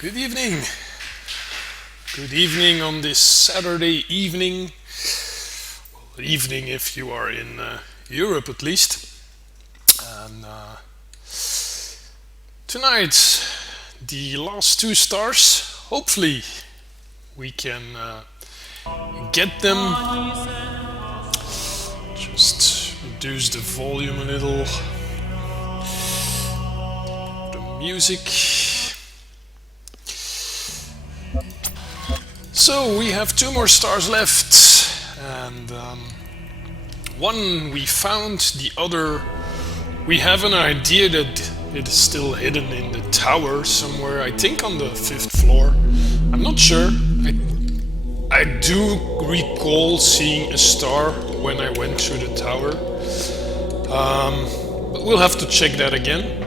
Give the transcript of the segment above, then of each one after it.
Good evening. Good evening on this Saturday evening. Well, evening if you are in Europe at least. And tonight, the last two stars. Hopefully, we can get them. Just reduce the volume a little. The music. So we have two more stars left, and one we found, the other we have an idea that it is still hidden in the tower somewhere, I think on the 5th floor. I'm not sure. I do recall seeing a star when I went through the tower, but we'll have to check that again.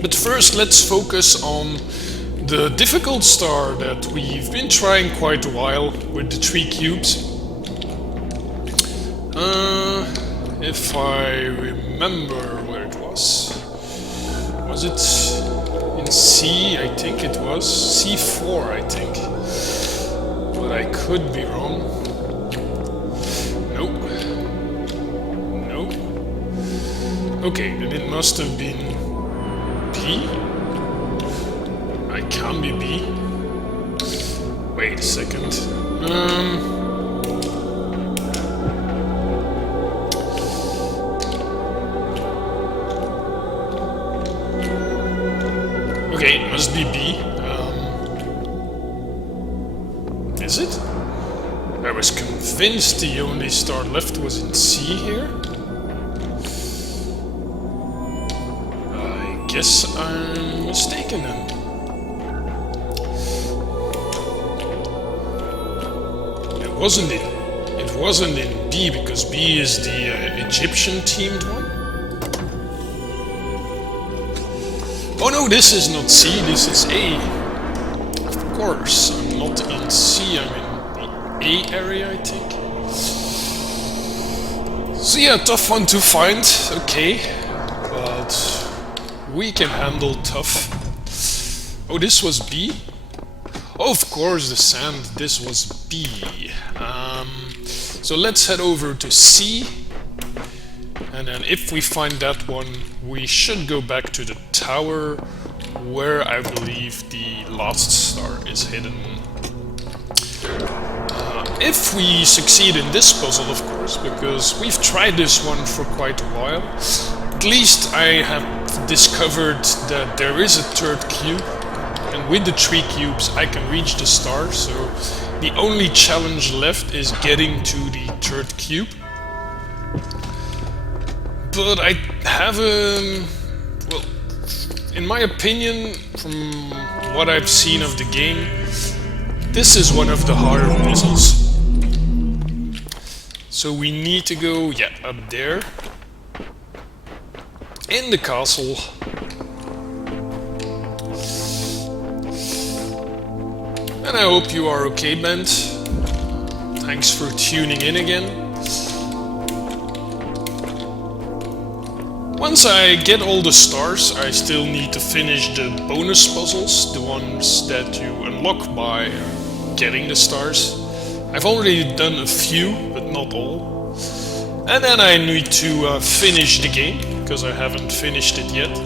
But first let's focus on the difficult star that we've been trying quite a while with the 3 cubes. If I remember where it was it in C? I think it was C4, I think, but I could be wrong. Nope. Okay, then it must have been B. I can't be B. Wait a second. Okay, it must be B. Is it? I was convinced the only star left was in C here. I guess I'm mistaken then. It wasn't in B, because B is the Egyptian themed one. Oh no, this is not C, this is A. Of course, I'm not in C, I'm in the A area, I think. So yeah, tough one to find, okay. But we can handle tough. Oh, this was B? Oh, of course, the sand, this was B. So let's head over to C, and then if we find that one, we should go back to the tower, where I believe the last star is hidden. If we succeed in this puzzle, of course, because we've tried this one for quite a while, at least I have discovered that there is a 3rd cube. And with the 3 cubes I can reach the star, so the only challenge left is getting to the 3rd cube. But I have well, in my opinion, from what I've seen of the game, this is one of the harder puzzles. So we need to go, up there, in the castle. And I hope you are okay, Bent. Thanks for tuning in again. Once I get all the stars, I still need to finish the bonus puzzles, the ones that you unlock by getting the stars. I've already done a few, but not all. And then I need to finish the game, because I haven't finished it yet.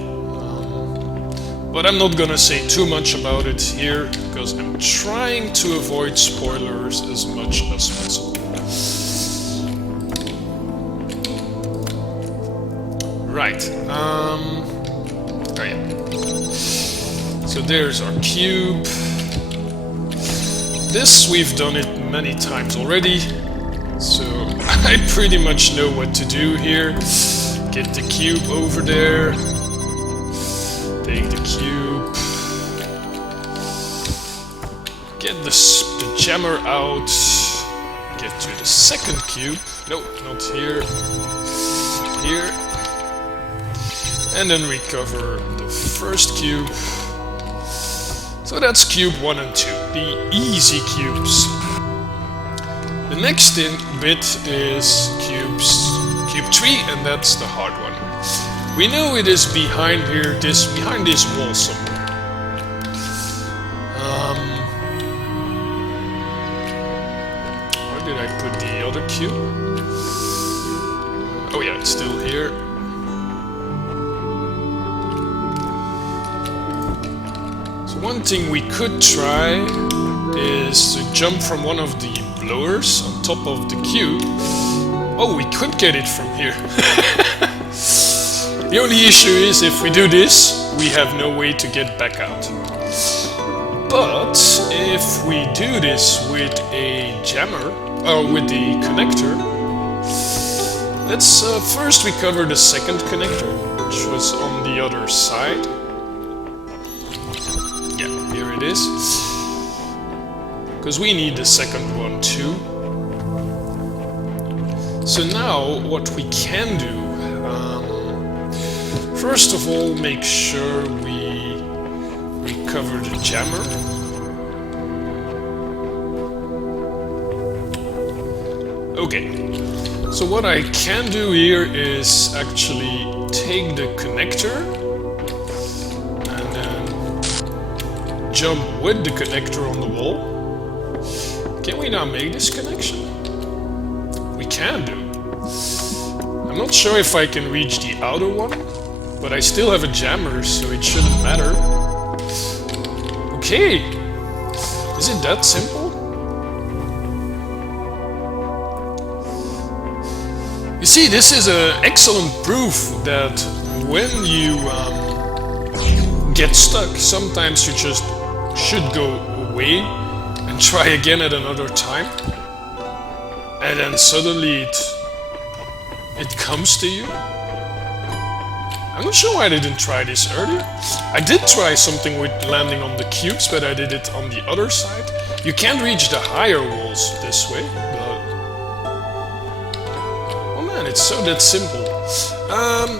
But I'm not gonna say too much about it here, because I'm trying to avoid spoilers as much as possible. Right, oh yeah. So there's our cube. This, we've done it many times already, so I pretty much know what to do here. Get the cube over there. Take the cube, get the jammer out, get to the 2nd cube, no, not here, here, and then recover the 1st cube. So that's cube 1 and 2, the easy cubes. The next bit is cube 3, and that's the hard one. We know it is behind here, behind this wall somewhere. cube. Oh yeah, it's still here. So one thing we could try is to jump from one of the blowers on top of the cube. Oh, we could get it from here. The only issue is if we do this, we have no way to get back out. But if we do this with a jammer, or with the connector, let's first recover the second connector, which was on the other side. Yeah, here it is. Because we need the second one too. So now what we can do, first of all, make sure we recover the jammer. Okay, so what I can do here is actually take the connector and then jump with the connector on the wall. Can we now make this connection? We can do. I'm not sure if I can reach the outer one, but I still have a jammer, so it shouldn't matter. Okay, is it that simple? You see, this is an excellent proof that when you get stuck, sometimes you just should go away and try again at another time, and then suddenly it comes to you. I'm not sure why I didn't try this earlier. I did try something with landing on the cubes, but I did it on the other side. You can't reach the higher walls this way, but... oh man, it's so that simple.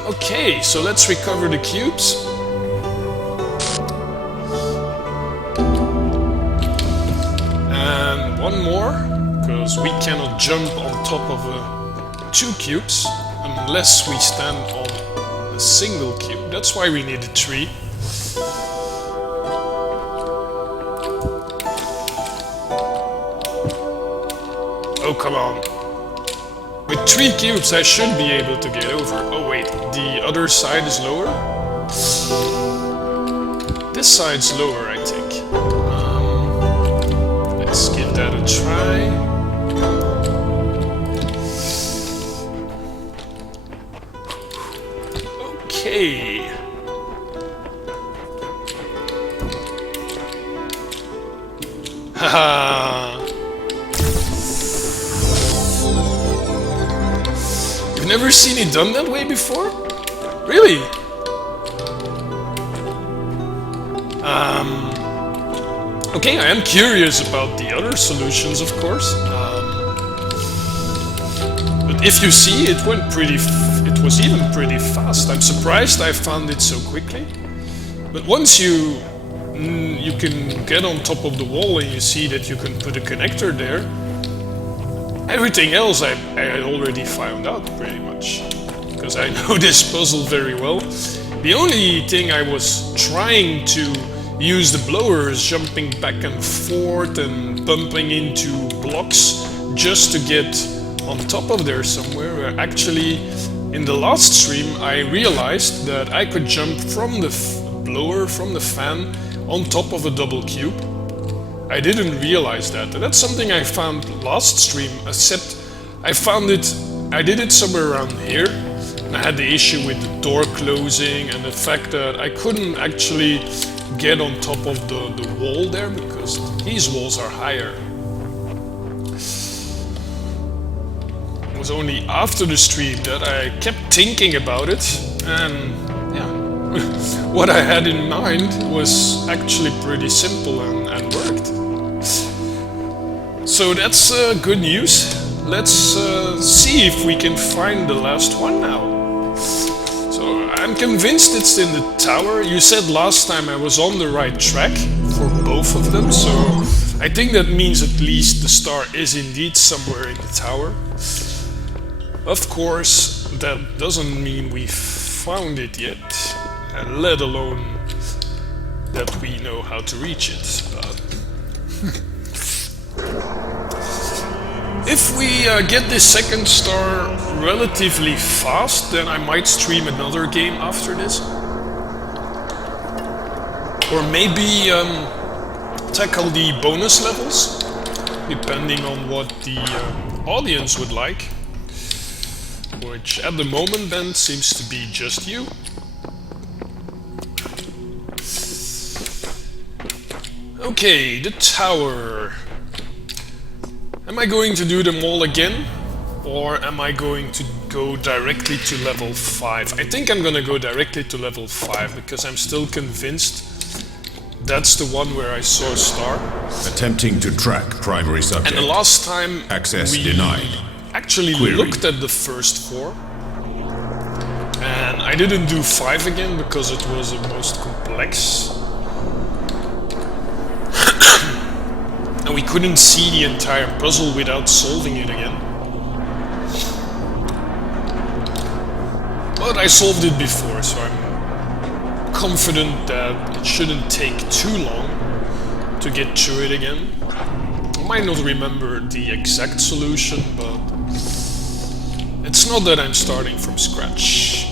Okay, so let's recover the cubes. And one more, because we cannot jump on top of 2 cubes unless we stand on a single cube. That's why we need a tree. Oh, come on. With 3 cubes I should be able to get over. Oh wait, the other side is lower? This side's lower, I think. Let's give that a try. Okay. Haha. You've never seen it done that way before? Really? Okay, I am curious about the other solutions, of course. But if you see, it was even pretty fast. I'm surprised I found it so quickly. But once you can get on top of the wall and you see that you can put a connector there, everything else I already found out pretty much. Because I know this puzzle very well. The only thing I was trying to use the blowers, jumping back and forth and bumping into blocks just to get on top of there somewhere. Actually, in the last stream I realized that I could jump from the blower, from the fan, on top of a double cube. I didn't realize that, and that's something I found last stream, except I did it somewhere around here, and I had the issue with the door closing and the fact that I couldn't actually get on top of the wall there because these walls are higher. It was only after the stream that I kept thinking about it, and yeah, what I had in mind was actually pretty simple and worked. So that's good news. Let's see if we can find the last one now. So I'm convinced it's in the tower. You said last time I was on the right track for both of them, so I think that means at least the star is indeed somewhere in the tower. Of course, that doesn't mean we found it yet, and let alone that we know how to reach it. But If we get this second star relatively fast, then I might stream another game after this. Or maybe tackle the bonus levels, depending on what the audience would like. Which at the moment then seems to be just you. Okay, the tower. Am I going to do them all again? Or am I going to go directly to level 5? I think I'm gonna go directly to level 5 because I'm still convinced that's the one where I saw a star. Attempting to track primary subject. And the last time Access we denied. actually Query. looked at the first 4. And I didn't do 5 again because it was the most complex. And we couldn't see the entire puzzle without solving it again. But I solved it before, so I'm confident that it shouldn't take too long to get through it again. I might not remember the exact solution, but it's not that I'm starting from scratch.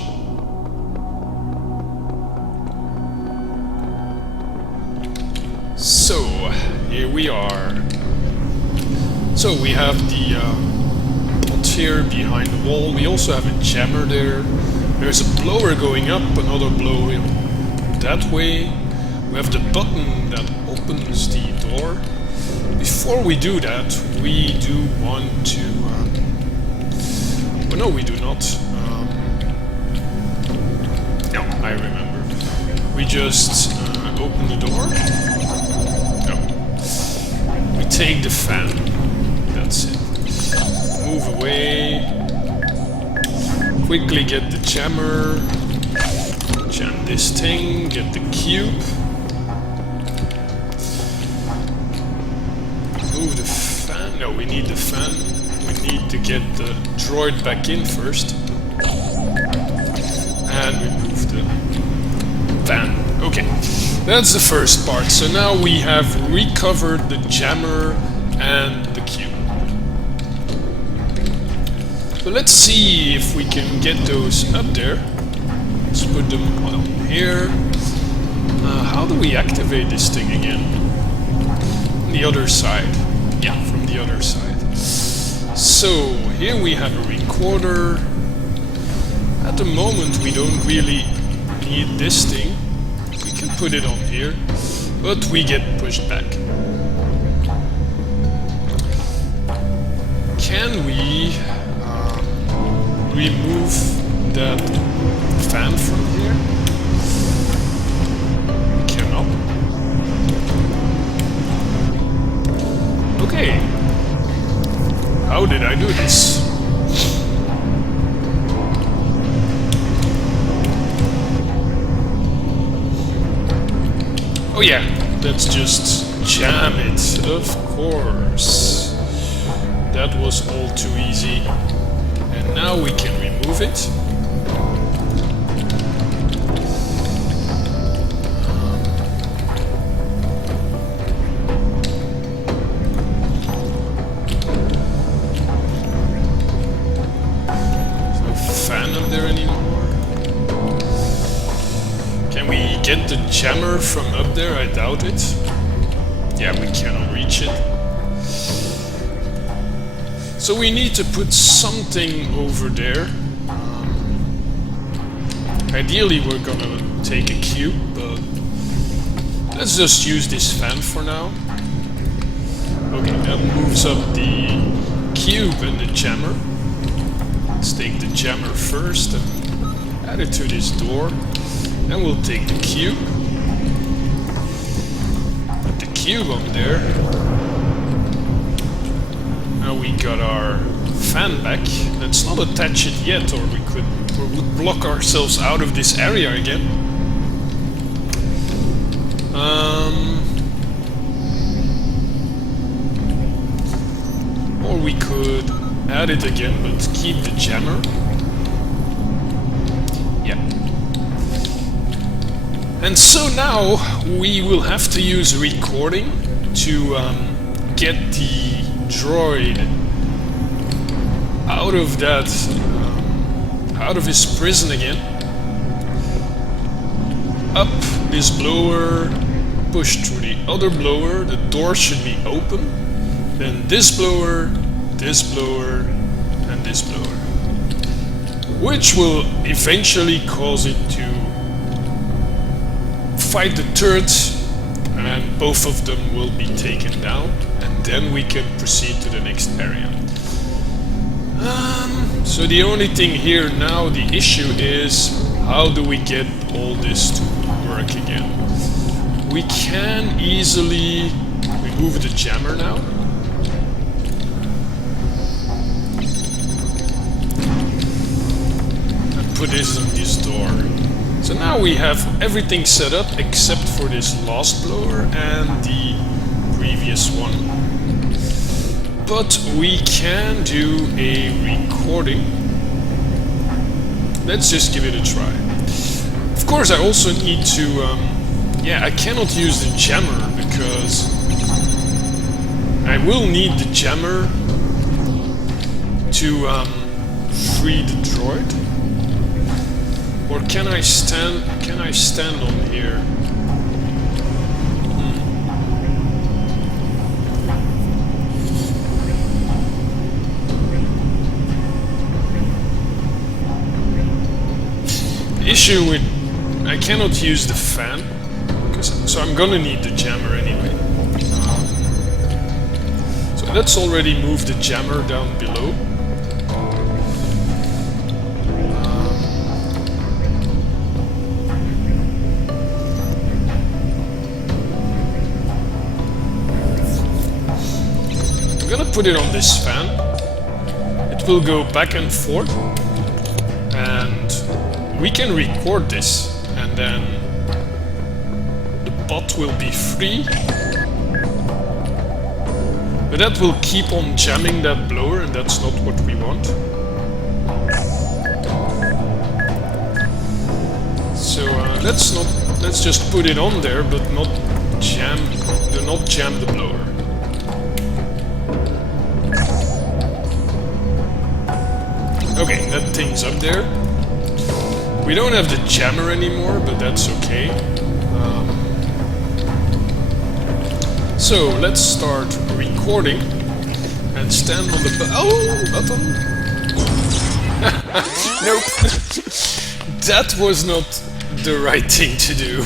So, here we are. So we have the pot here behind the wall. We also have a jammer there. There's a blower going up, another blower that way. We have the button that opens the door. Before we do that, we do want to... well, no, we do not. No, I remember. We just open the door. No. We take the fan. That's it. Move away. Quickly get the jammer. Jam this thing. Get the cube. Move the fan. No, we need the fan. We need to get the droid back in first. And we move the fan. Okay, that's the first part. So now we have recovered the jammer and the cube. So let's see if we can get those up there. Let's put them on here. How do we activate this thing again? On the other side. Yeah, from the other side. So here we have a recorder. At the moment we don't really need this thing. We can put it on here, but we get pushed back. Can we remove that fan from here? We cannot. Okay. How did I do this? Oh yeah, let's just jam it, of course. That was all too easy. And now we can remove it. There's no fan up there anymore. Can we get the jammer from up there? I doubt it. Yeah, we cannot reach it. So we need to put something over there. Ideally we're gonna take a cube, but let's just use this fan for now. Okay, that moves up the cube and the jammer. Let's take the jammer first and add it to this door. Then we'll take the cube. Put the cube on there. Now we got our fan back. Let's not attach it yet, or we would block ourselves out of this area again. Or we could add it again, but keep the jammer. Yeah. And so now we will have to use recording to get the droid out of that, out of his prison again. Up this blower, push through the other blower, the door should be open. Then this blower, and this blower. Which will eventually cause it to fight the turrets, and both of them will be taken down, and then we can proceed to the next area. So the only thing here now, the issue is, how do we get all this to work again? We can easily remove the jammer now. And put this on this door. So now we have everything set up except for this last blower and the previous one. But we can do a recording. Let's just give it a try. Of course, I also need to... I cannot use the jammer because I will need the jammer to free the droid. Or can I stand on here? Issue with I cannot use the fan, so I'm gonna need the jammer anyway. So let's already move the jammer down below. I'm gonna put it on this fan. It will go back and forth, and we can record this, and then the pot will be free. But that will keep on jamming that blower, and that's not what we want. So let's just put it on there, but not jam the blower. Okay, that thing's up there. We don't have the jammer anymore, but that's okay. So let's start recording and stand on the button. Nope. That was not the right thing to do.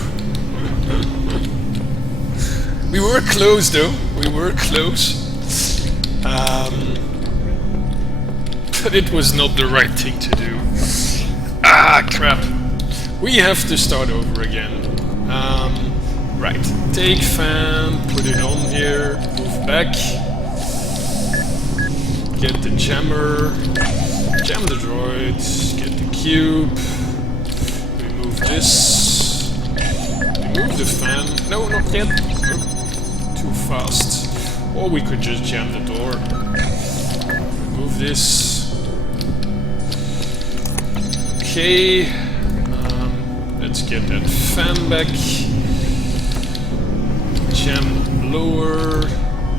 We were close though. We were close. But it was not the right thing to do. Ah, crap. We have to start over again. Right. Take fan, put it on here, move back. Get the jammer, jam the droid, get the cube, remove this, remove the fan. No, not yet. Oh, too fast. Or we could just jam the door. Remove this. Okay, let's get that fan back. Jam the blower,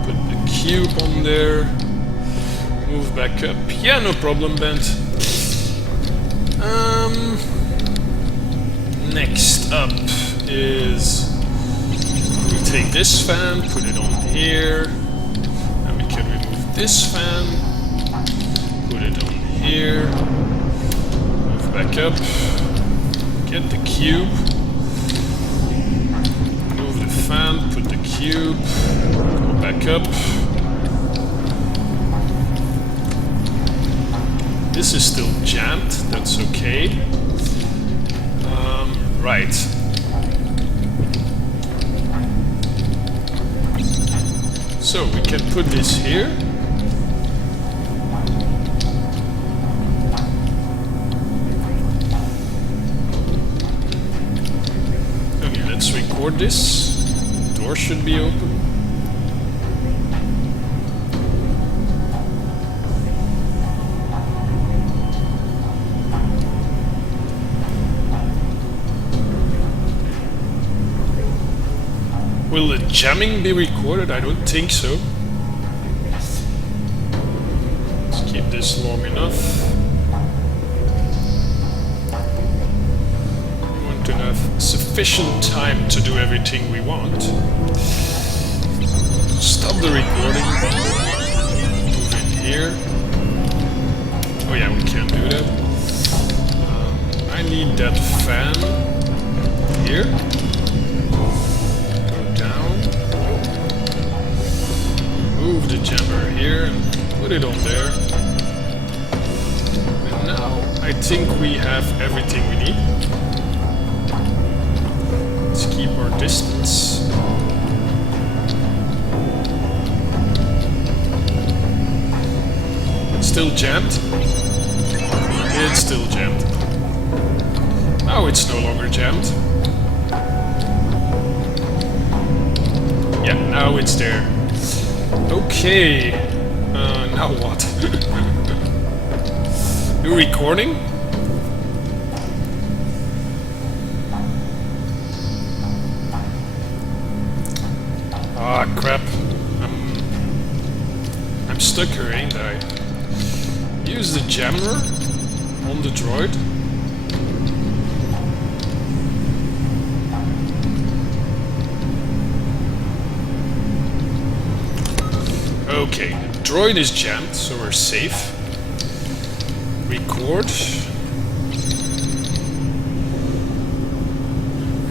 put the cube on there, move back up. Yeah, no problem, Bent. Next up is we take this fan, put it on here, and we can remove this fan, put it on here. Back up, get the cube, move the fan, put the cube, go back up. This is still jammed, that's okay. Right. So we can put this here. Let's record this. Door should be open. Will the jamming be recorded? I don't think so. Let's keep this this long enough. We want to have sufficient time to do everything we want. Stop the recording. Move in here. Oh yeah, we can't do that. I need that fan here. Go down. Move the jammer here and put it on there. And now I think we have everything we need. Let's keep our distance. It's still jammed. It's still jammed. Now it's no longer jammed. Yeah, now it's there. Okay. Now what? You're recording? Ah, crap. I'm stuck here, ain't I? Use the jammer on the droid. Okay, the droid is jammed, so we're safe. Record.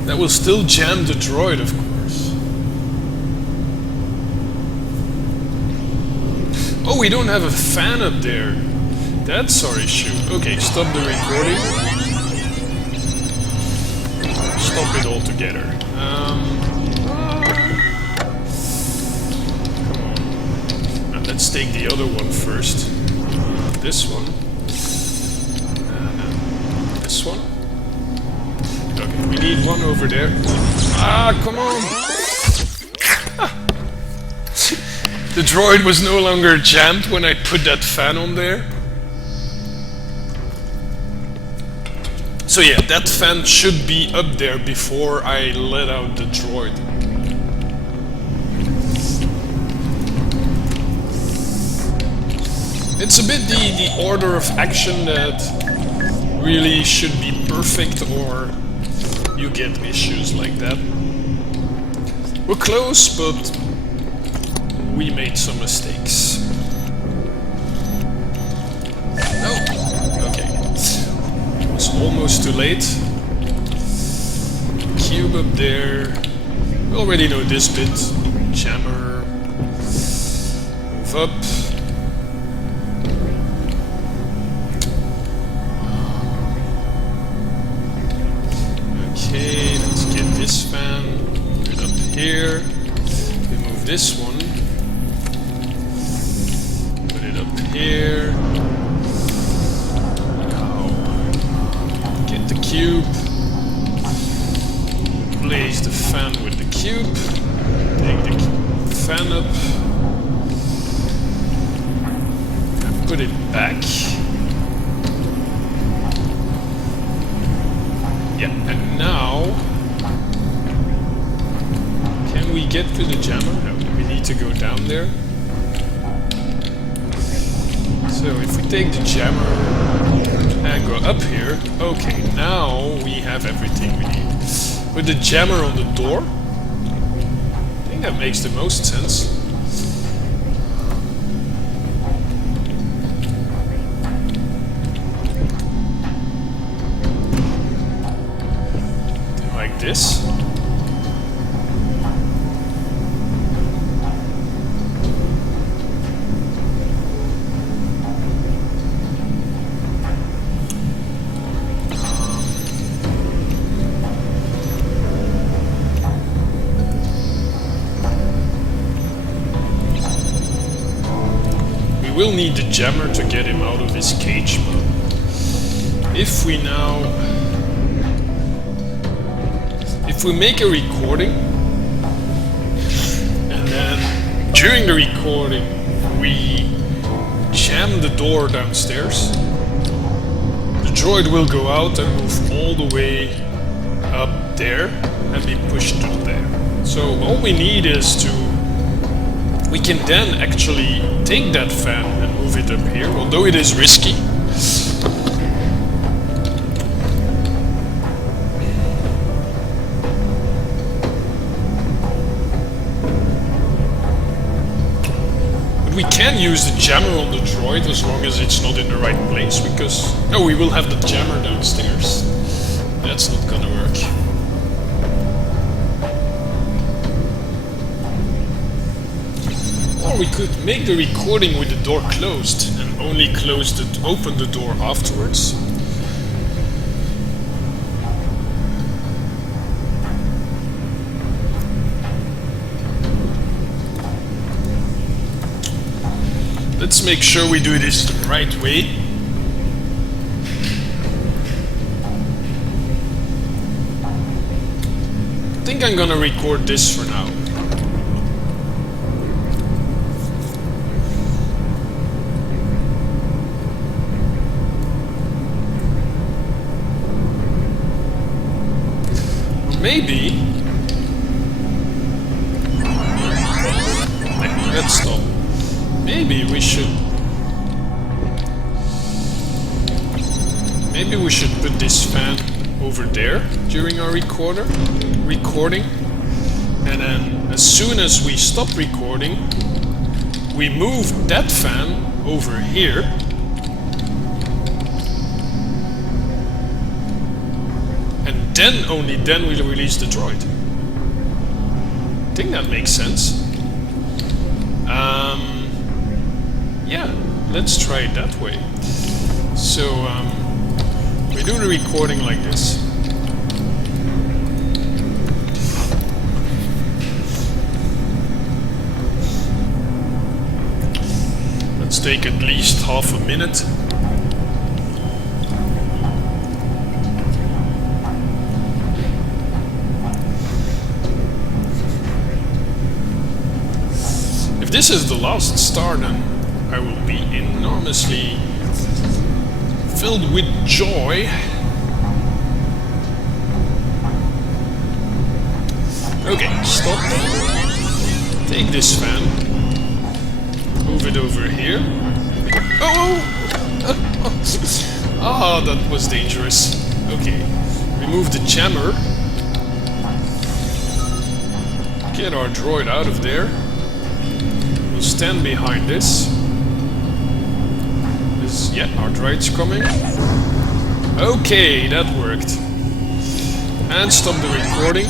That will still jam the droid, of course. Oh, we don't have a fan up there. That's our issue. Okay, stop the recording. Stop it altogether. Let's take the other one first. This one. And this one. Okay, we need one over there. Ah, come on! The droid was no longer jammed when I put that fan on there. So yeah, that fan should be up there before I let out the droid. It's a bit the order of action that really should be perfect, or you get issues like that. We're close, but we made some mistakes. Oh, okay. It was almost too late. Cube up there. We already know this bit. Jammer. Move up. Okay, let's get this fan, put it up here, remove this one, put it up here, now get the cube, place the fan with the cube, take the fan up, and put it back. Yeah, and now, can we get to the jammer? No, we need to go down there. So if we take the jammer and go up here, okay, now we have everything we need. With the jammer on the door, I think that makes the most sense. Like this. We will need the jammer to get him out of his cage, but if we now... If we make a recording, and then during the recording we jam the door downstairs, the droid will go out and move all the way up there and be pushed to there. So all we need is to... We can then actually take that fan and move move it up here, although it is risky. We can use the jammer on the droid as long as it's not in the right place, because... No, we will have the jammer downstairs. That's not gonna work. Or we could make the recording with the door closed and only open the door afterwards. Let's make sure we do this the right way. I think I'm gonna record this for now. Maybe... Let's stop. Maybe we should put this fan over there during our recording, and then as soon as we stop recording, we move that fan over here, and then only then we'll release the droid. I think that makes sense. Yeah, let's try it that way. So, we do the recording like this. Let's take at least half a minute. If this is the last star, then I will be enormously filled with joy. Okay, stop. Take this fan. Move it over here. Oh! Ah, that was dangerous. Okay, remove the jammer. Get our droid out of there. We'll stand behind this. Yeah, our droid's coming. Okay, that worked. And stop the recording.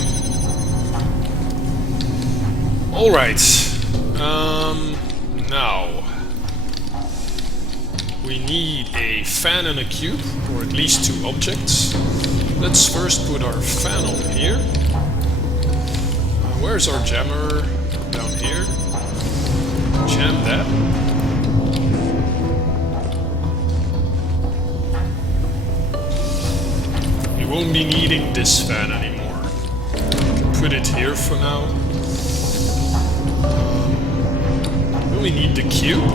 Alright. Now we need a fan and a cube, or at least two objects. Let's first put our fan on here. Where's our jammer? Down here. Jam that. Won't be needing this fan anymore. Put it here for now. Will we need the cube?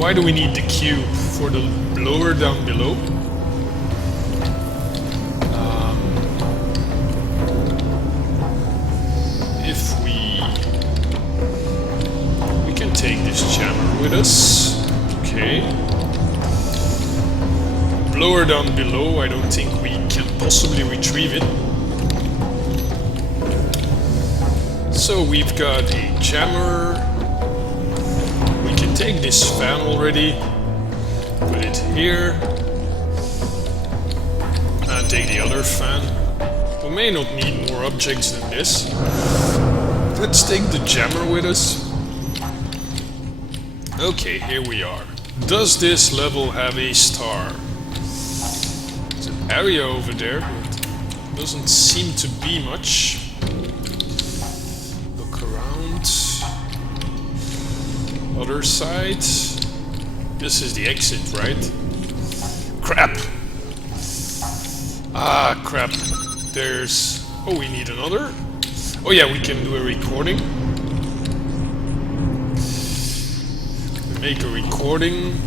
Why do we need the cube? For the blower down below? If we can take this jammer with us. Okay. Blower down below, I don't think we can possibly retrieve it. So we've got a jammer. We can take this fan already, put it here, and take the other fan. We may not need more objects than this. Let's take the jammer with us. Okay, here we are. Does this level have a star? Area over there, but doesn't seem to be much. Look around. Other side. This is the exit, right? Crap! Ah, crap. There's... Oh, we need another? Oh yeah, we can do a recording. We make a recording.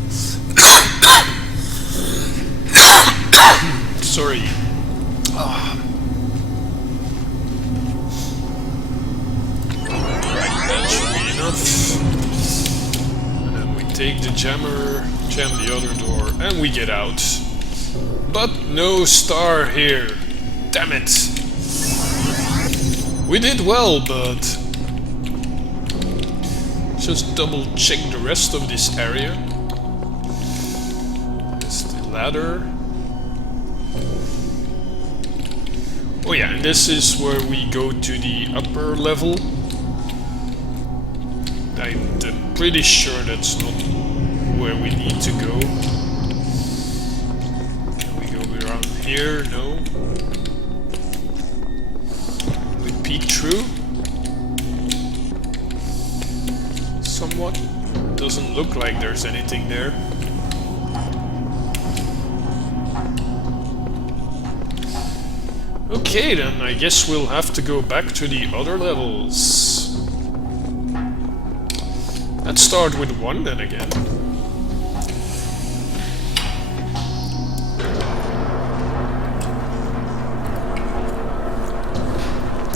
Sorry. Right, that should be enough. take the jammer, jam the other door, and we get out. But no star here. Damn it. We did well, but just double check the rest of this area. There's the ladder. Oh yeah, and this is where we go to the upper level. I'm pretty sure that's not where we need to go. Can we go around here? No. We peek through. Somewhat. Doesn't look like there's anything there. Okay, then I guess we'll have to go back to the other levels. Let's start with 1 then again.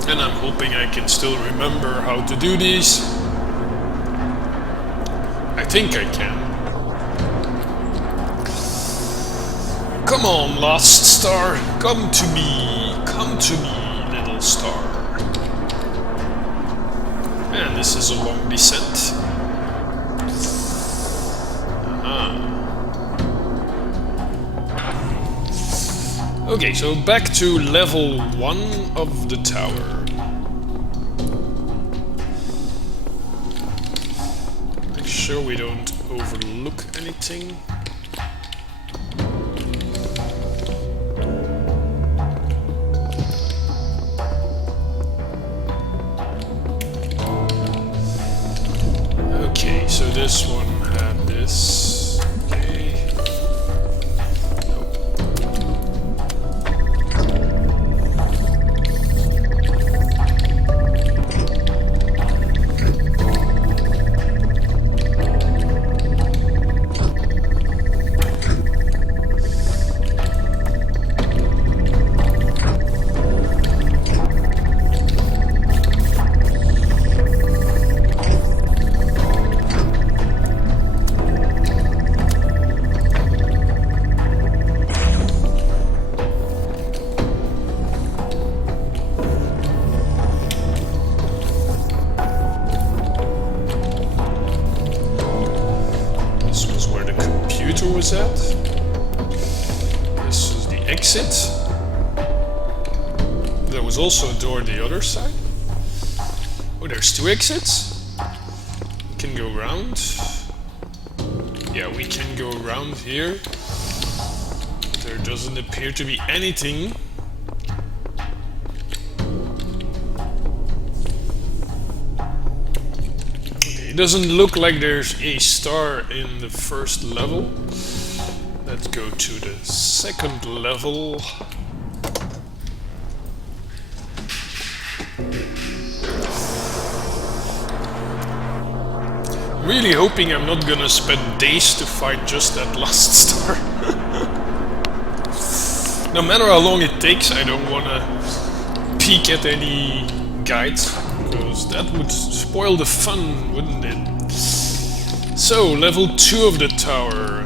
And I'm hoping I can still remember how to do these. I think I can. Come on, last star, come to me, little star. And this is a long descent. Okay, so back to level 1 of the tower. Make sure we don't overlook anything. Okay, so this one had this. Okay. Was that? This is the exit. There was also a door on the other side. Oh, there's 2 exits. We can go around. Yeah, we can go around here. There doesn't appear to be anything. It doesn't look like there's a star in the first level. Let's go to the second level. Really hoping I'm not gonna spend days to find just that last star. No matter how long it takes, I don't wanna peek at any guides, because that would spoil the fun, wouldn't it? So, level 2 of the tower.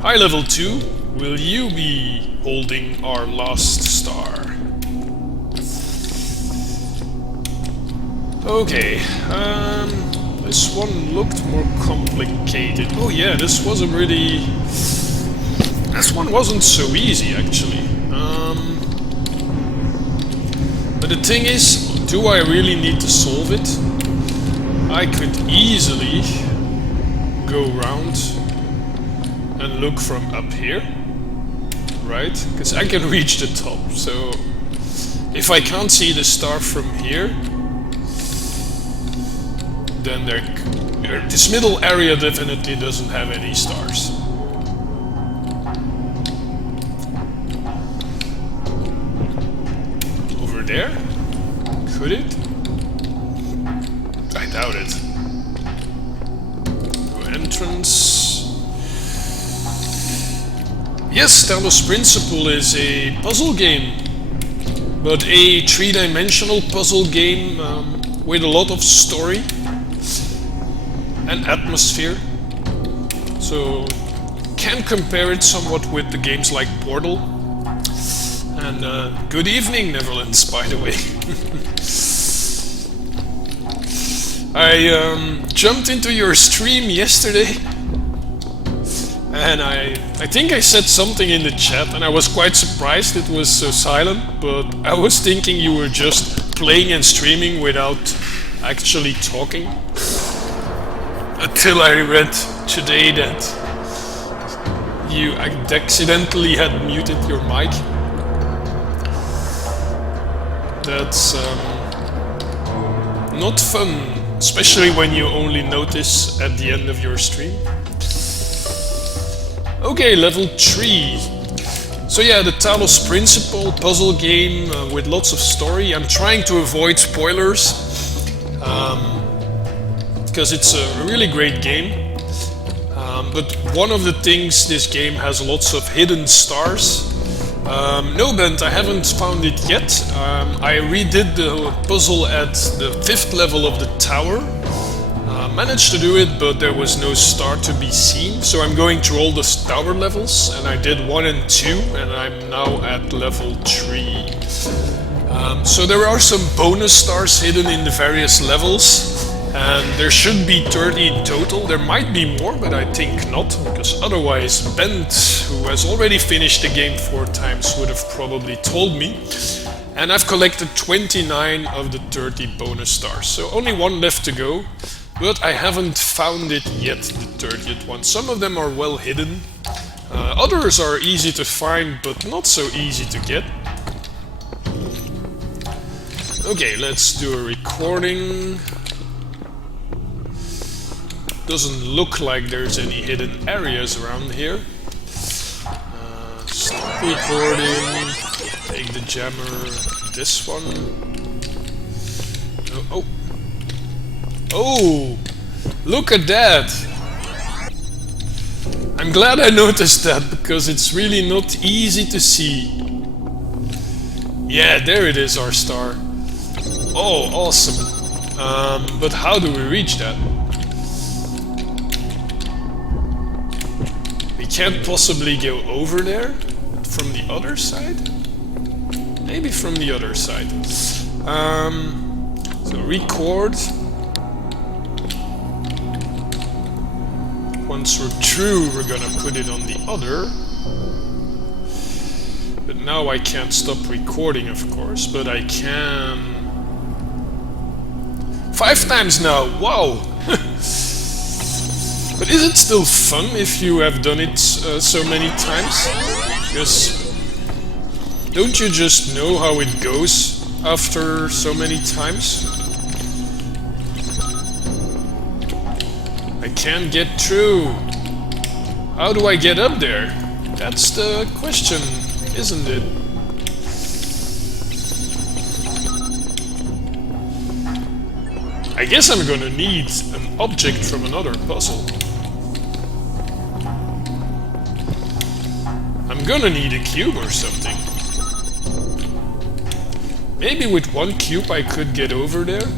Hi, level 2. Will you be holding our last star? Okay, this one looked more complicated. Oh yeah, this wasn't really... This one wasn't so easy, actually. But the thing is, do I really need to solve it? I could easily go around and look from up here, right? Because I can reach the top, so if I can't see the star from here, then this middle area definitely doesn't have any stars. Over there? Could it? I doubt it. Entrance. Yes, Talos Principle is a puzzle game, but a 3-dimensional puzzle game with a lot of story and atmosphere. So can compare it somewhat with the games like Portal. And good evening, Netherlands, by the way. I jumped into your stream yesterday, and I think I said something in the chat, and I was quite surprised it was so silent, but I was thinking you were just playing and streaming without actually talking. Until I read today that you accidentally had muted your mic. That's not fun, especially when you only notice at the end of your stream. Okay, level 3. So yeah, the Talos Principle puzzle game with lots of story. I'm trying to avoid spoilers because it's a really great game. But one of the things, this game has lots of hidden stars. No, Bent, I haven't found it yet. I redid the puzzle at the 5th level of the tower. Managed to do it, but there was no star to be seen. So I'm going through all the tower levels, and I did 1 and 2, and I'm now at level 3. So there are some bonus stars hidden in the various levels. And there should be 30 in total. There might be more, but I think not, because otherwise Bent, who has already finished the game 4 times, would have probably told me. And I've collected 29 of the 30 bonus stars, so only 1 left to go. But I haven't found it yet, the 30th one. Some of them are well hidden. Others are easy to find, but not so easy to get. Okay, let's do a recording. Doesn't look like there's any hidden areas around here. Stop recording. Take the jammer. This one. Oh. Oh! Look at that! I'm glad I noticed that, because it's really not easy to see. Yeah, there it is, our star. Oh, awesome. But how do we reach that? Can't possibly go over there from the other side? Maybe from the other side. So record. Once we're through, we're gonna put it on the other. But now I can't stop recording, of course, but I can... 5 times now! Wow! But is it still fun if you have done it so many times? Because don't you just know how it goes after so many times? I can't get through. How do I get up there? That's the question, isn't it? I guess I'm gonna need an object from another puzzle. I'm gonna need a cube or something. Maybe with 1 cube I could get over there?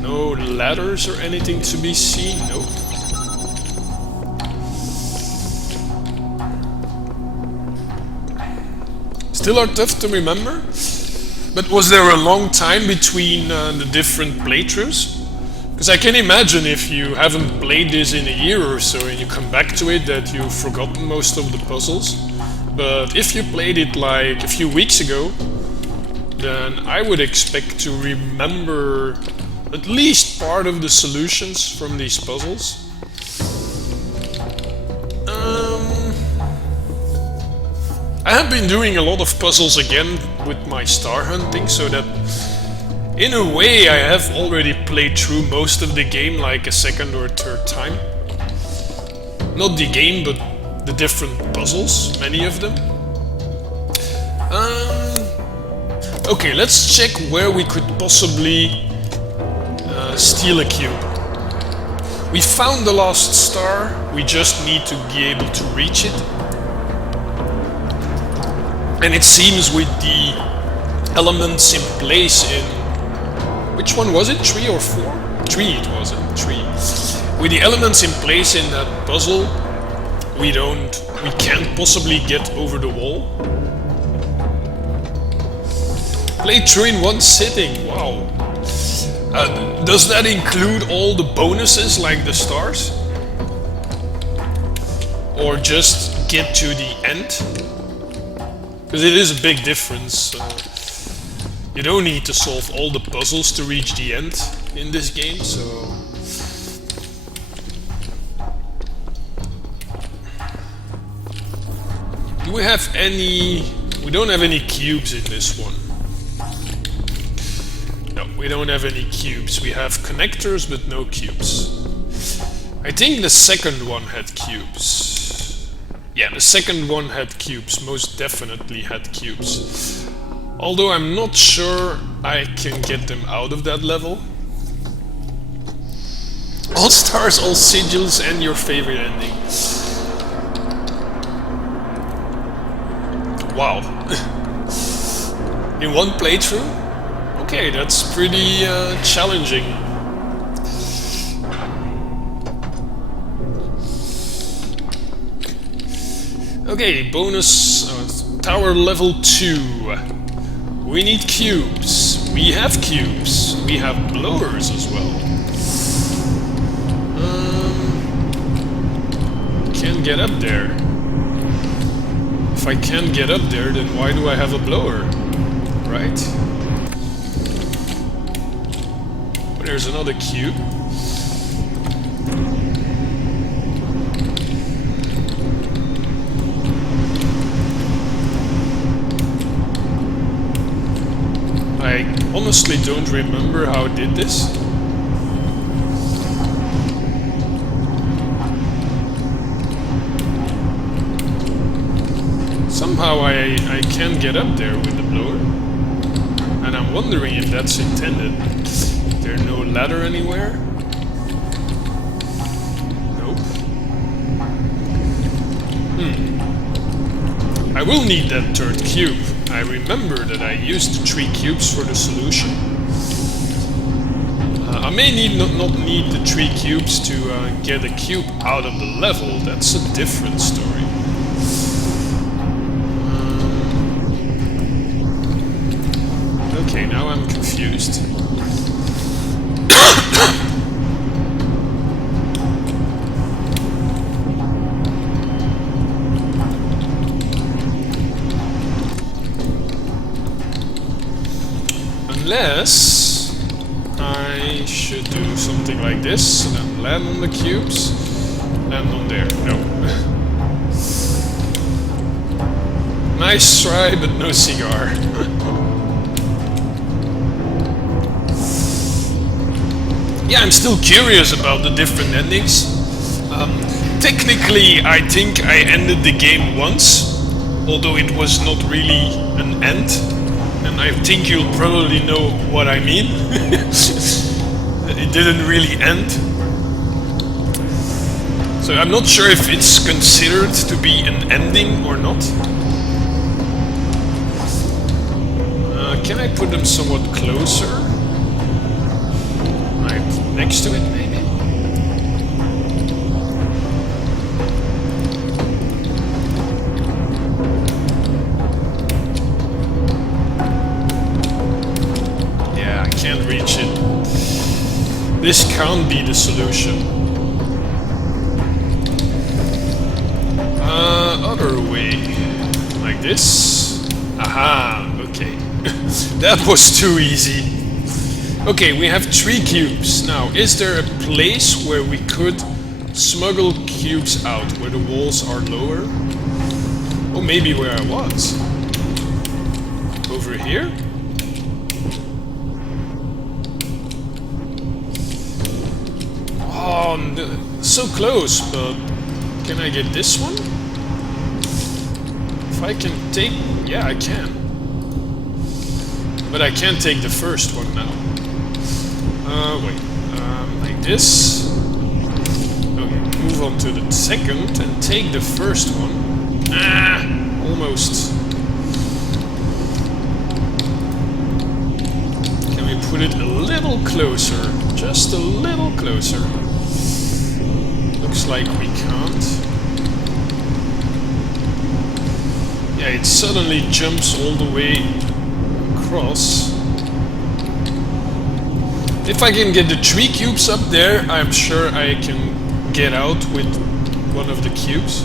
No ladders or anything to be seen? Nope. Still are tough to remember? But was there a long time between the different playthroughs? Because I can imagine if you haven't played this in a year or so and you come back to it that you've forgotten most of the puzzles. But if you played it like a few weeks ago, then I would expect to remember at least part of the solutions from these puzzles. I have been doing a lot of puzzles again with my star hunting, so that in a way I have already played through most of the game like a 2nd or 3rd time. Not the game, but the different puzzles, many of them. Okay, let's check where we could possibly steal a cube. We found the last star, we just need to be able to reach it. And it seems with the elements in place in... Which one was it? 3 or 4? 3 it was, 3. With the elements in place in that puzzle, we can't possibly get over the wall. Play through in one sitting, wow. Does that include all the bonuses like the stars? Or just get to the end? Because it is a big difference. You don't need to solve all the puzzles to reach the end in this game, so... Do we have any... We don't have any cubes in this one. No, we don't have any cubes. We have connectors, but no cubes. I think the second one had cubes. Yeah, the second one had cubes. Most definitely had cubes. Although I'm not sure I can get them out of that level. All stars, all sigils, and your favorite ending. Wow. In one playthrough? Okay, that's pretty challenging. Okay, bonus tower level 2. We need cubes. We have cubes. We have blowers as well. Can't get up there. If I can't get up there, then why do I have a blower? Right? Oh, there's another cube. I honestly don't remember how I did this. Somehow I can't get up there with the blower. And I'm wondering if that's intended. Is there no ladder anywhere? Nope. I will need that third cube. I remember that I used 3 cubes for the solution. I may not need the 3 cubes to get a cube out of the level. That's a different story. Okay, now I'm confused. Unless I should do something like this, and then land on the cubes, land on there. No. Nice try, but no cigar. Yeah, I'm still curious about the different endings. Technically, I think I ended the game once, although it was not really an end. And I think you'll probably know what I mean. It didn't really end. So I'm not sure if it's considered to be an ending or not. Can I put them somewhat closer? Right next to it, maybe? Yeah, I can't reach it. This can't be the solution. Other way. Like this? Aha, okay. That was too easy. Okay, we have 3 cubes. Now, is there a place where we could smuggle cubes out, where the walls are lower? Oh, maybe where I was. Over here? Oh, so close, but can I get this one? If I can take... yeah, I can. But I can't take the first one now. Wait. Like this. Okay, move on to the second and take the first one. Ah! Almost. Can we put it a little closer? Just a little closer. looks like we can't. Yeah, it suddenly jumps all the way across. If I can get the 3 cubes up there, I'm sure I can get out with one of the cubes.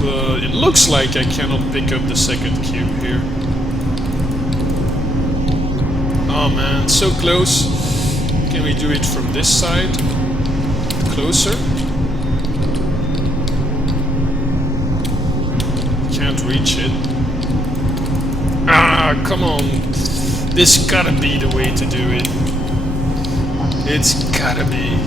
But it looks like I cannot pick up the second cube here. Oh man, so close. Can we do it from this side? Closer? Can't reach it. Ah, come on. This gotta be the way to do it. It's gotta be.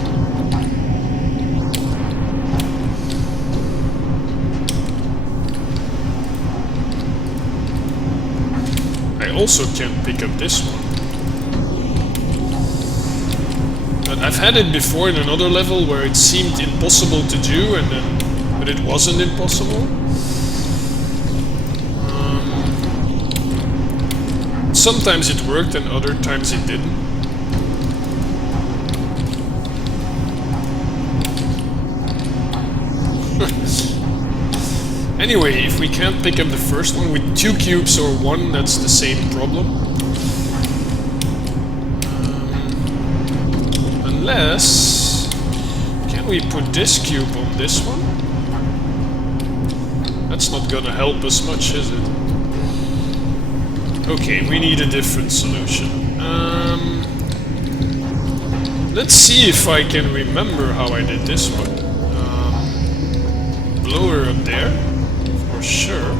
I also can't pick up this one. But I've had it before in another level where it seemed impossible to do, but it wasn't impossible. Sometimes it worked and other times it didn't. Anyway, if we can't pick up the first one with 2 cubes or 1, that's the same problem. Unless... Can we put this cube on this one? That's not gonna help us much, is it? Okay, we need a different solution. Let's see if I can remember how I did this one. Blower up there, for sure.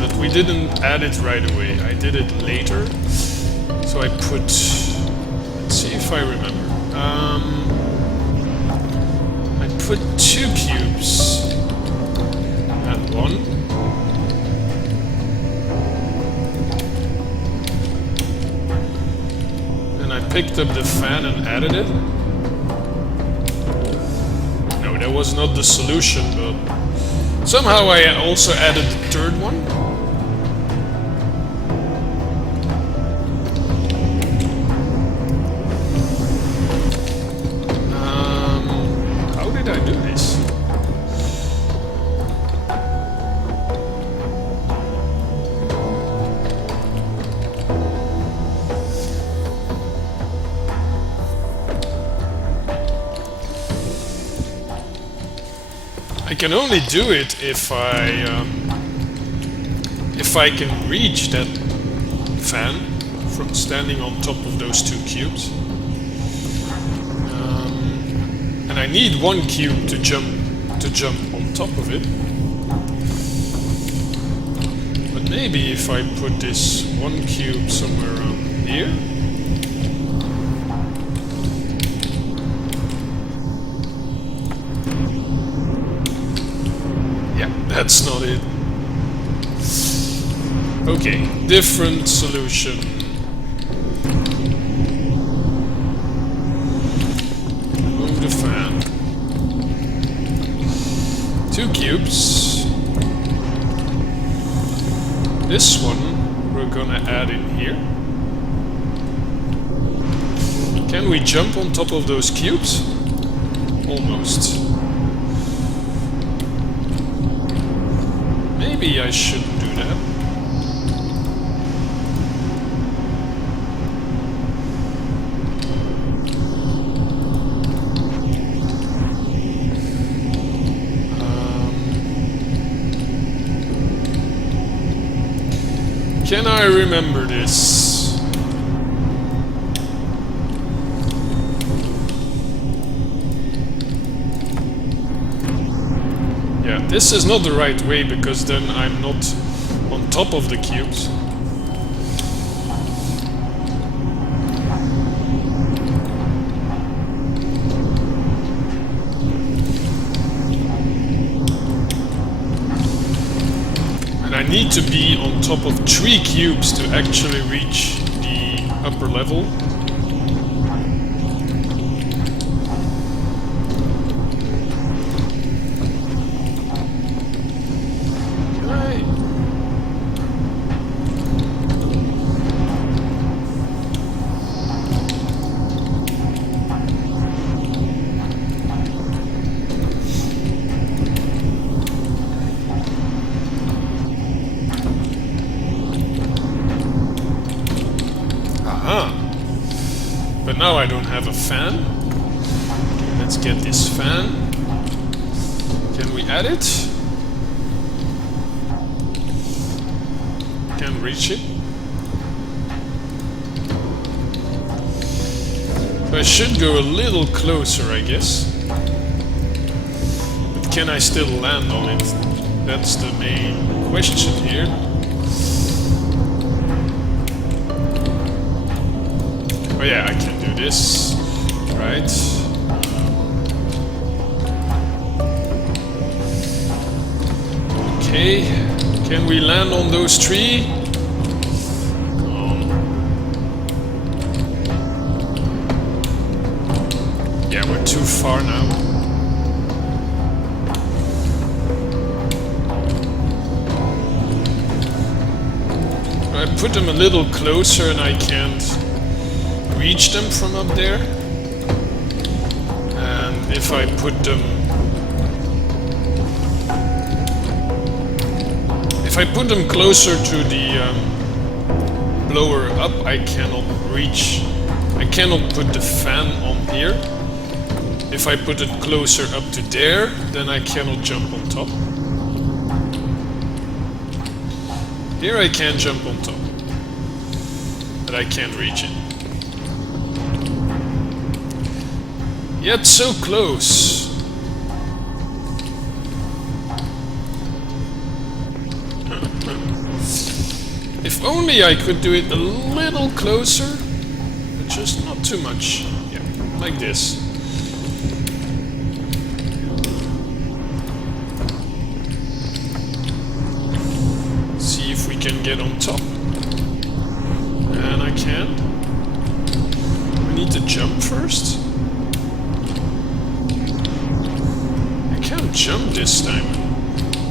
But we didn't add it right away. I did it later. So I put... Let's see if I remember. I put 2 cubes. And 1. Picked up the fan and added it. No, that was not the solution, but somehow I also added the third one. How did I do this? I can only do it if I can reach that fan from standing on top of those 2 cubes. And I need 1 cube to jump on top of it. But maybe if I put this 1 cube somewhere around here. That's not it. Okay, different solution. Move the fan. 2 cubes. This one we're gonna add in here. Can we jump on top of those cubes? Almost. Maybe I shouldn't do that. Can I remember this? Yeah, this is not the right way because then I'm not on top of the cubes. And I need to be on top of 3 cubes to actually reach the upper level. But now I don't have a fan. Okay, let's get this fan. Can we add it? Can't reach it. So I should go a little closer, I guess. But can I still land on it? That's the main question here. Oh yeah, I can do this, right? Okay, can we land on those three? Come on. Yeah, we're too far now. I put them a little closer and I can't reach them from up there. And if I put them... If I put them closer to the blower up, I cannot reach... I cannot put the fan on here. If I put it closer up to there, then I cannot jump on top. Here I can jump on top, but I can't reach it. Yet so close. If only I could do it a little closer, but just not too much. Yeah, like this. See if we can get on top. And I can. We need to jump first. I can't jump this time.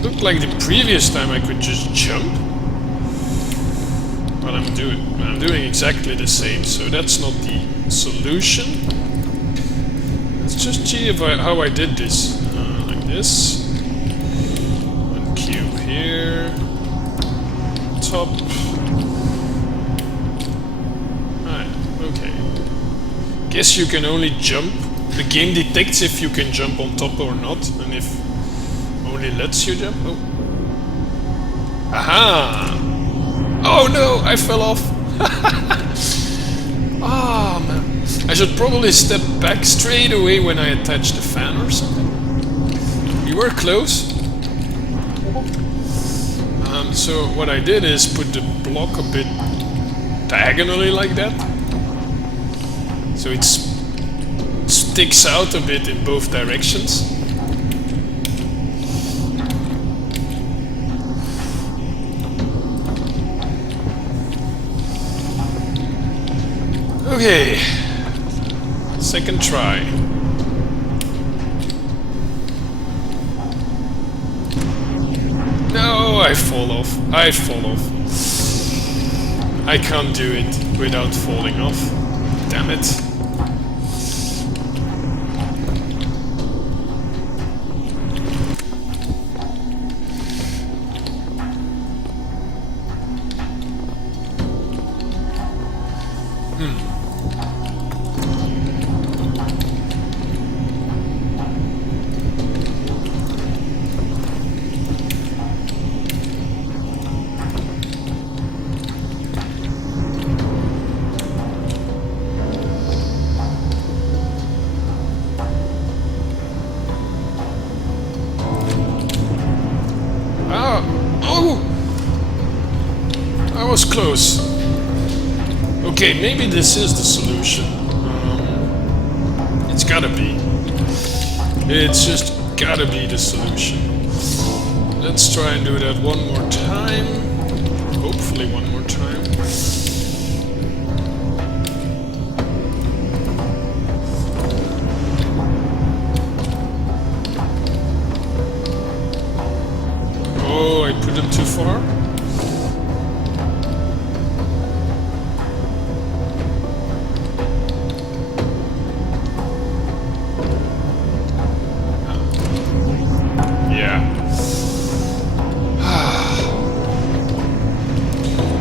Looked like the previous time I could just jump. But I'm doing exactly the same, so that's not the solution. Let's just see if how I did this. Like this. One cube here. Top. Alright, okay. Guess you can only jump. The game detects if you can jump on top or not, and if only lets you jump. Oh. Aha! Oh no, I fell off. Ah, man. I should probably step back straight away when I attach the fan or something. We were close. So what I did is put the block a bit diagonally like that. So it sticks out a bit in both directions. Okay, second try. No, I fall off. I fall off. I can't do it without falling off. Damn it. Was close. Okay, maybe this is the solution. It's gotta be. It's just gotta be the solution. Let's try and do that one more time. Hopefully one more time. Oh, I put them too far.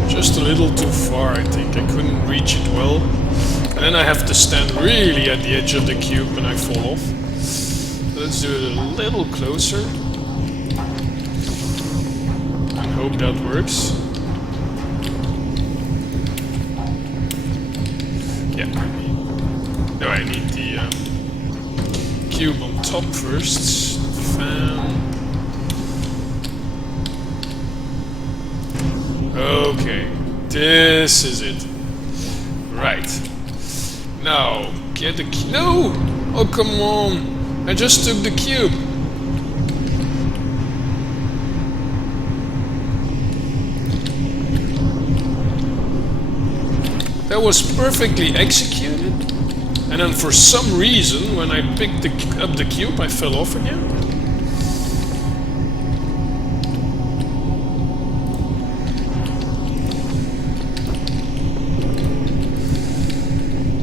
Just a little too far, I think. I couldn't reach it well. And then I have to stand really at the edge of the cube and I fall off. So let's do it a little closer. And hope that works. Yeah. No, I need the cube on top first. Fan. Okay. This is it. Right. Now, get the cube. No! Oh, come on! I just took the cube. That was perfectly executed. And then for some reason, when I picked up the cube, I fell off again.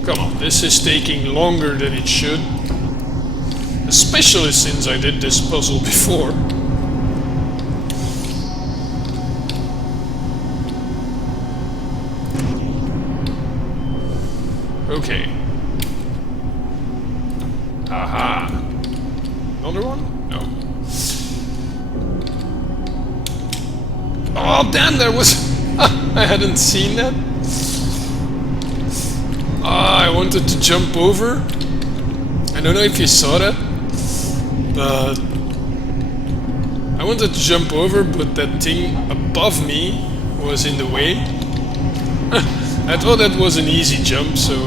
Come on, this is taking longer than it should. Especially since I did this puzzle before. Okay. Aha. Another one? No. Oh, damn, there was... I hadn't seen that. I wanted to jump over. I don't know if you saw that, but I wanted to jump over, but that thing above me was in the way. I thought that was an easy jump, so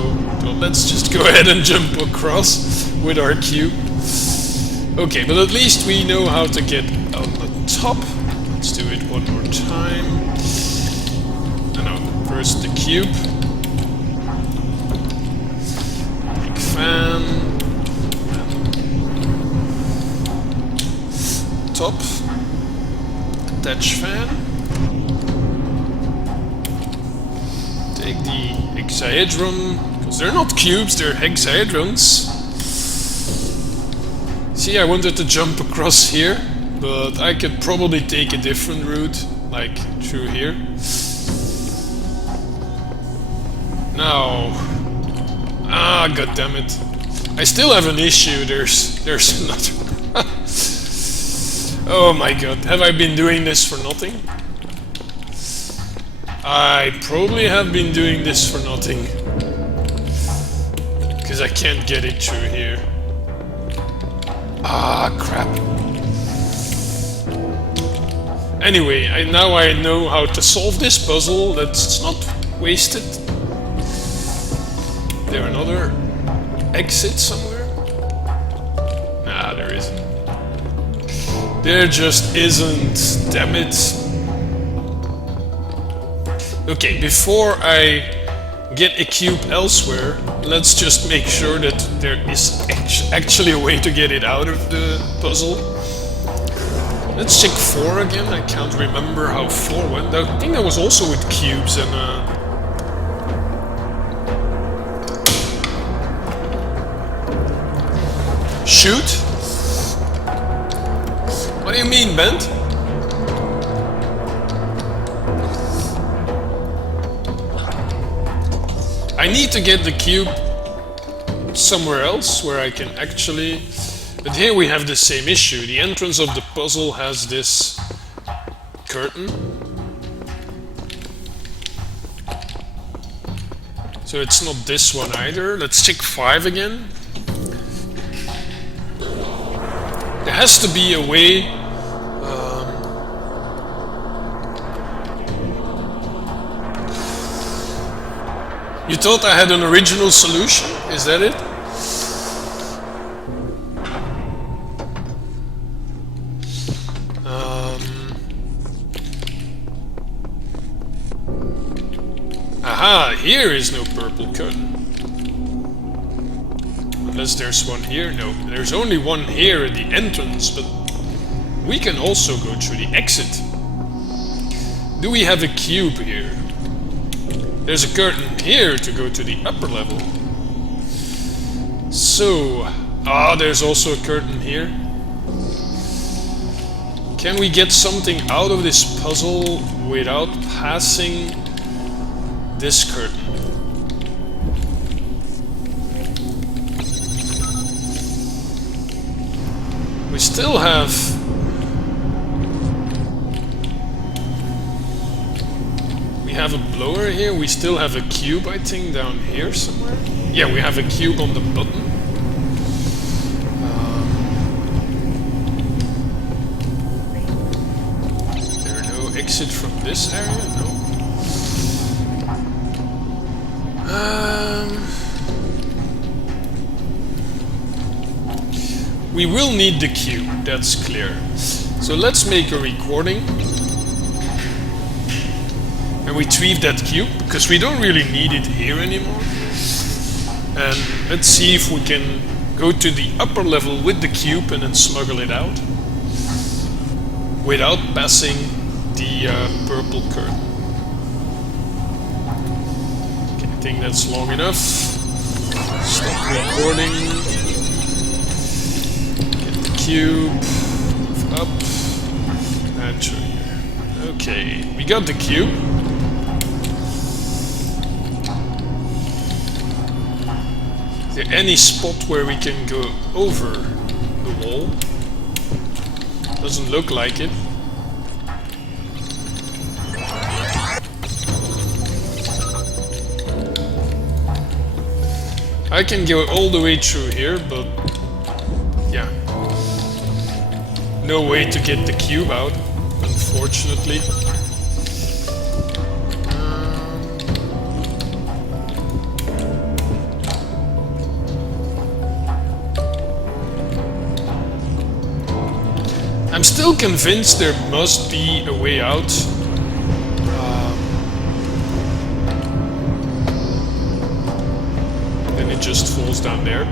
well, let's just go ahead and jump across with our cube. Okay, but at least we know how to get on the top. Let's do it one more time. No, first the cube. Fan. Top. Attach fan. Take the hexahedron, because they're not cubes, they're hexahedrons. See, I wanted to jump across here, but I could probably take a different route, like through here. Now, god damn it! I still have an issue. There's another. Oh my god! Have I been doing this for nothing? I probably have been doing this for nothing. Because I can't get it through here. Ah, crap. Anyway, now I know how to solve this puzzle. That's not wasted. Is there another exit somewhere? Nah, there isn't. There just isn't. Damn it. Okay, before I get a cube elsewhere, let's just make sure that there is actually a way to get it out of the puzzle. Let's check 4 again. I can't remember how 4 went. I think that was also with cubes and shoot? What do you mean, Bent? I need to get the cube somewhere else where I can actually... But here we have the same issue. The entrance of the puzzle has this curtain. So it's not this one either. Let's check 5 again. There has to be a way... You thought I had an original solution? Is that it? Aha, here is no purple curtain. Unless there's one here. No, there's only one here at the entrance, but we can also go through the exit. Do we have a cube here? There's a curtain here to go to the upper level. So, there's also a curtain here. Can we get something out of this puzzle without passing this curtain? We still have... We have a blower here. We still have a cube, I think, down here somewhere. Yeah, we have a cube on the button. There are no exit from this area, no. We will need the cube, that's clear. So let's make a recording. And retrieve that cube, because we don't really need it here anymore. And let's see if we can go to the upper level with the cube and then smuggle it out. Without passing the purple curtain. Okay, I think that's long enough. Stop recording. Cube, move up, and through here. Okay, we got the cube. Is there any spot where we can go over the wall? Doesn't look like it. I can go all the way through here, but yeah. No way to get the cube out, unfortunately. I'm still convinced there must be a way out. Then it just falls down there.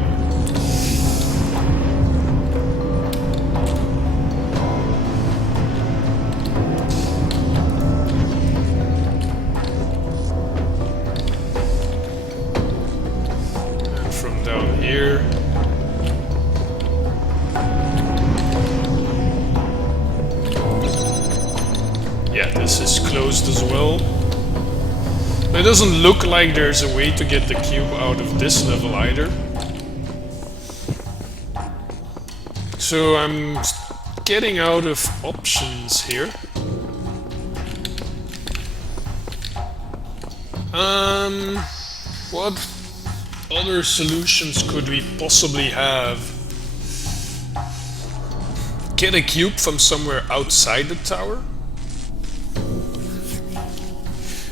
This is closed as well. It doesn't look like there's a way to get the cube out of this level either. So I'm getting out of options here. What other solutions could we possibly have? Get a cube from somewhere outside the tower?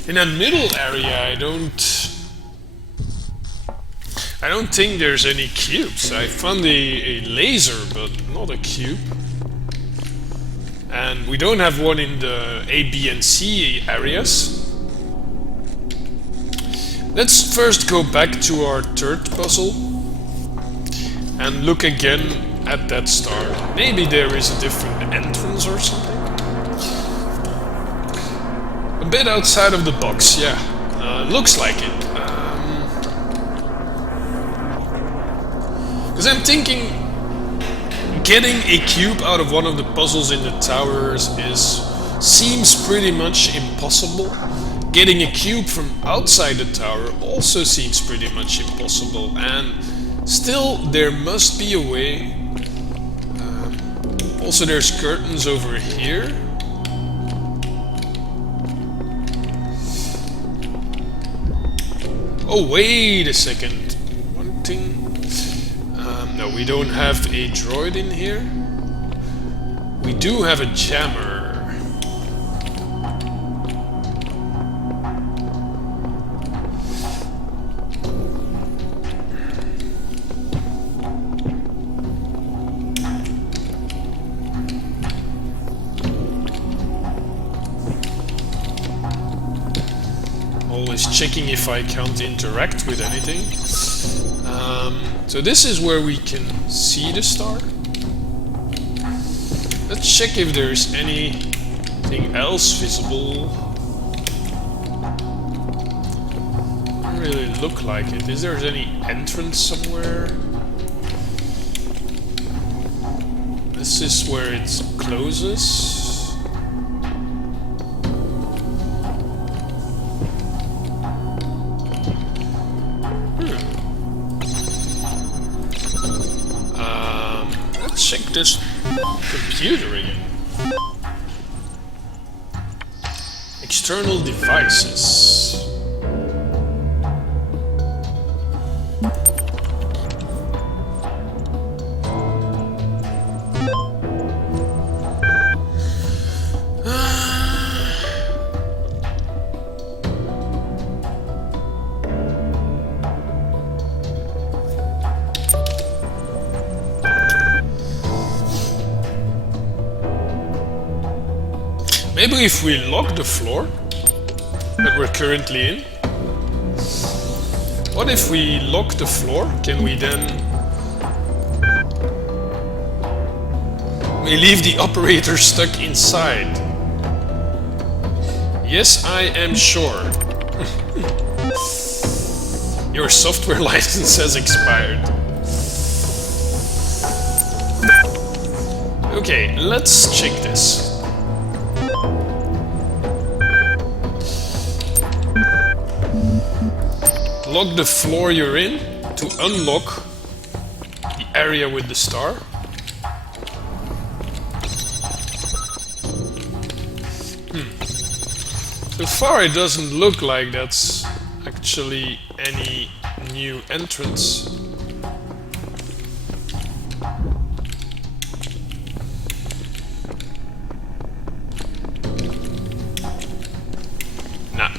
In that middle area, I don't think there's any cubes. I found a laser, but not a cube. And we don't have one in the A, B, and C areas. Let's first go back to our third puzzle and look again at that star. Maybe there is a different entrance or something. A bit outside of the box, yeah. Looks like it. Because I'm thinking getting a cube out of one of the puzzles in the towers seems pretty much impossible. Getting a cube from outside the tower also seems pretty much impossible. And still, there must be a way. Also, there's curtains over here. Oh, wait a second. One thing. No, we don't have a droid in here. We do have a jammer. Always checking if I can't interact with anything. So this is where we can see the star. Let's check if there's anything else visible. Doesn't really look like it. Is there any entrance somewhere? This is where it closes. Check this Computer again. External devices. Maybe if we lock the floor that we're currently in. What if we lock the floor? Can we then... we leave the operator stuck inside? Yes, I am sure. Your software license has expired. Okay, let's check this. Lock the floor you're in to unlock the area with the star. So far it doesn't look like that's actually any new entrance. Nah.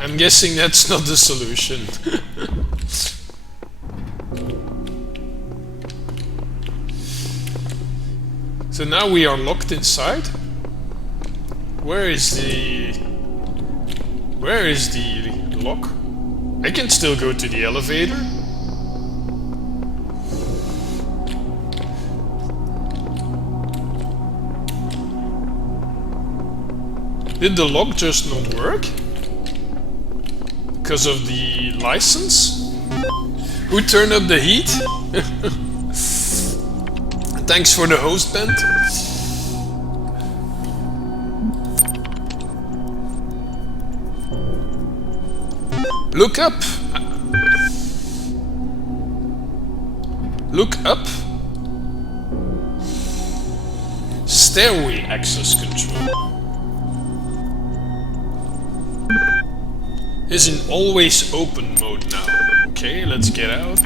I'm guessing that's not the solution. So now we are locked inside. Where is the lock? I can still go to the elevator. Did the lock just not work? Because of the license? Who turned up the heat? Thanks for the host band. Look up. Look up. Stairway access control. Is in always open mode now. Okay, let's get out.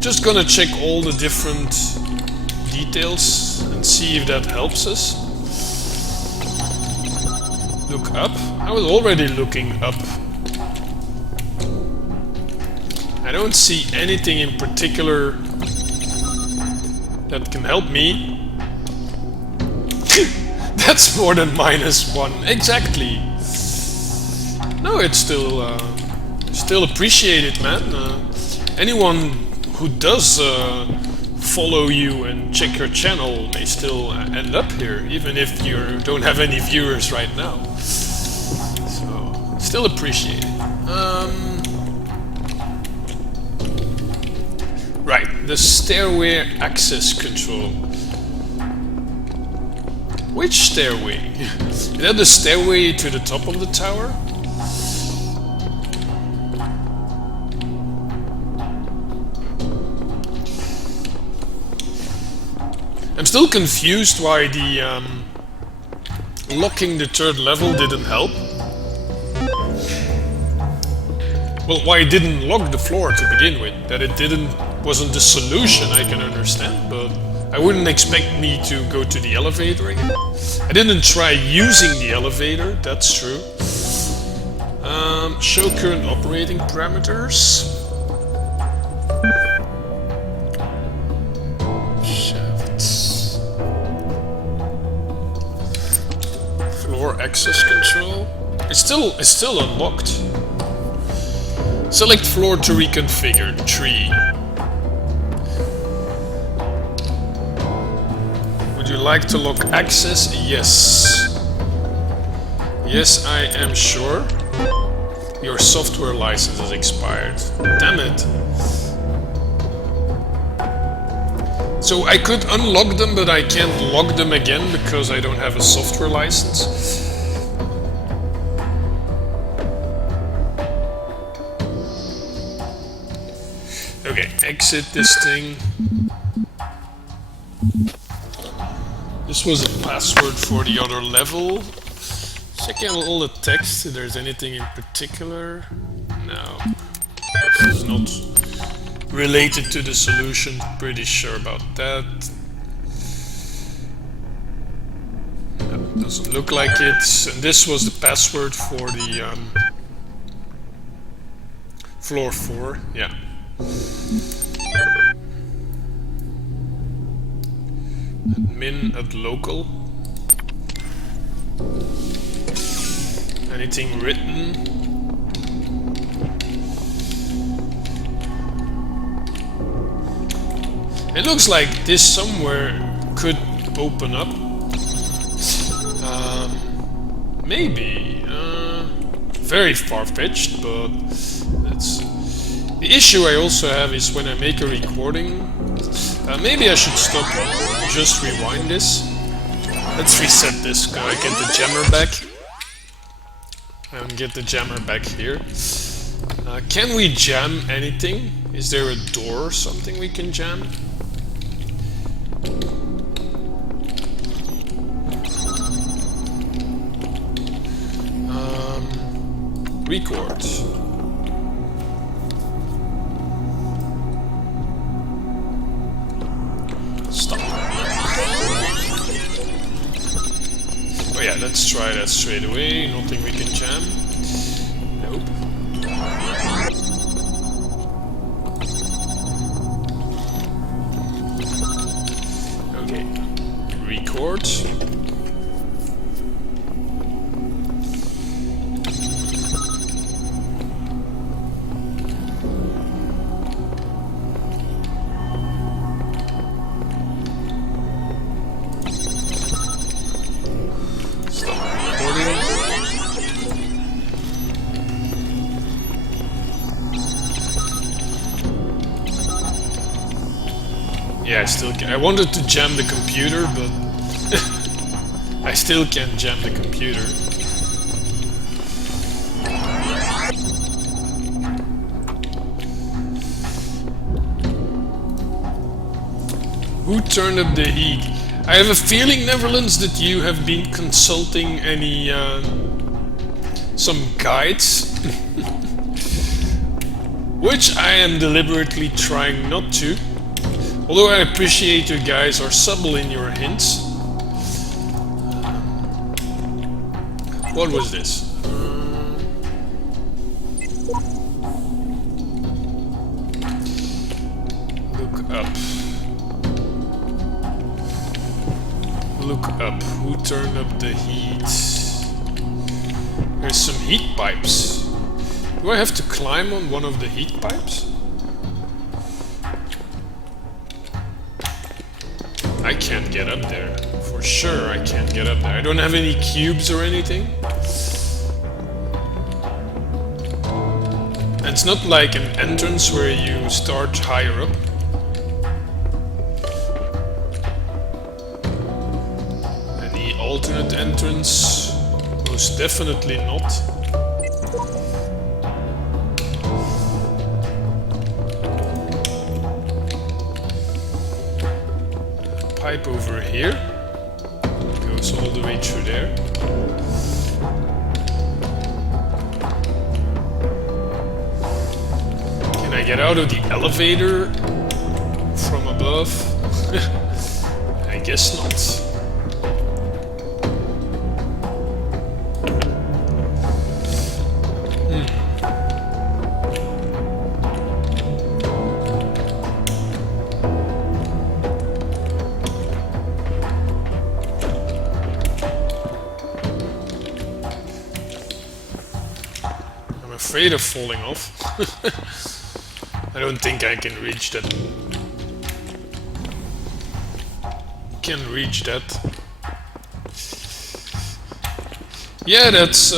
Just gonna check all the different details and see if that helps us. Look up. I was already looking up. I don't see anything in particular that can help me. That's more than -1. Exactly. No, it's still appreciated, man. Anyone who does follow you and check your channel may still end up here, even if you don't have any viewers right now. So, still appreciated. Right, the stairway access control. Which stairway? Is that the stairway to the top of the tower? I'm still confused why the locking the third level didn't help. Well, why it didn't lock the floor to begin with. That it wasn't the solution, I can understand, but I wouldn't expect me to go to the elevator again. I didn't try using the elevator, that's true. Show current operating parameters. Shafts. Floor access control. It's still unlocked. Select floor to reconfigure. 3. Would you like to lock access? Yes. Yes, I am sure. Your software license has expired. Damn it. So I could unlock them, but I can't lock them again because I don't have a software license. Okay, exit this thing. This was a password for the other level. Checking all the text, if there's anything in particular. No. This is not related to the solution, pretty sure about that. That doesn't look like it. And this was the password for the floor 4, yeah. Admin at local. Anything written? It looks like this somewhere could open up. Maybe. Very far-fetched, but it's... The issue I also have is when I make a recording. Maybe I should stop, just rewind this. Let's reset this, can I get the jammer back? And get the jammer back here. Can we jam anything? Is there a door or something we can jam? Record. Stop. Oh yeah, let's try that straight away. Nothing we can jam. Nope. Okay. Record. Yeah, I wanted to jam the computer, but I still can't jam the computer. Who turned up the heat? I have a feeling, Netherlands, that you have been consulting any some guides, which I am deliberately trying not to. Although I appreciate you guys are subtle in your hints. What was this? Look up. Look up. Who turned up the heat? There's some heat pipes. Do I have to climb on one of the heat pipes? I can't get up there. For sure I can't get up there. I don't have any cubes or anything. And it's not like an entrance where you start higher up. Any alternate entrance? Most definitely not. Pipe over here, goes all the way through there. Can I get out of the elevator from above? I guess not. Afraid of falling off. I don't think I can reach that. Can reach that. Yeah, that's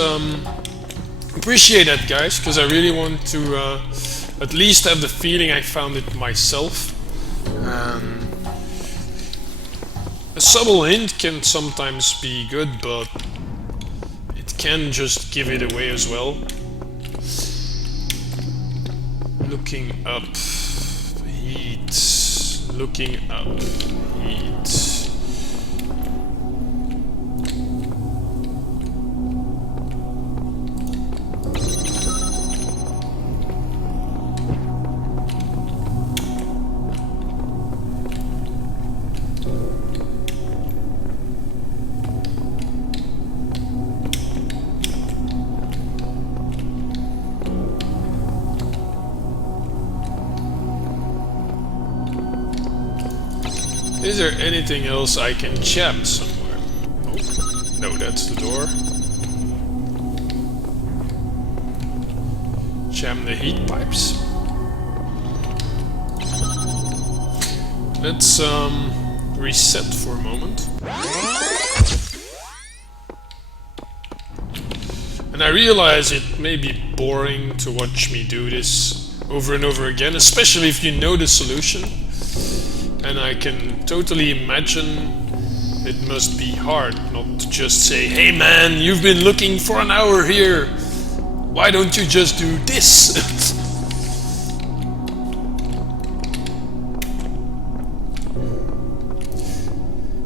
appreciate that, guys, because I really want to at least have the feeling I found it myself. A subtle hint can sometimes be good, but it can just give it away as well. Looking up, heat, looking up, heat. Is there anything else I can jam somewhere? Oh, no, that's the door. Jam the heat pipes. Let's reset for a moment. And I realize it may be boring to watch me do this over and over again, especially if you know the solution. And I can totally imagine it must be hard not to just say, "Hey man, you've been looking for an hour here. Why don't you just do this?"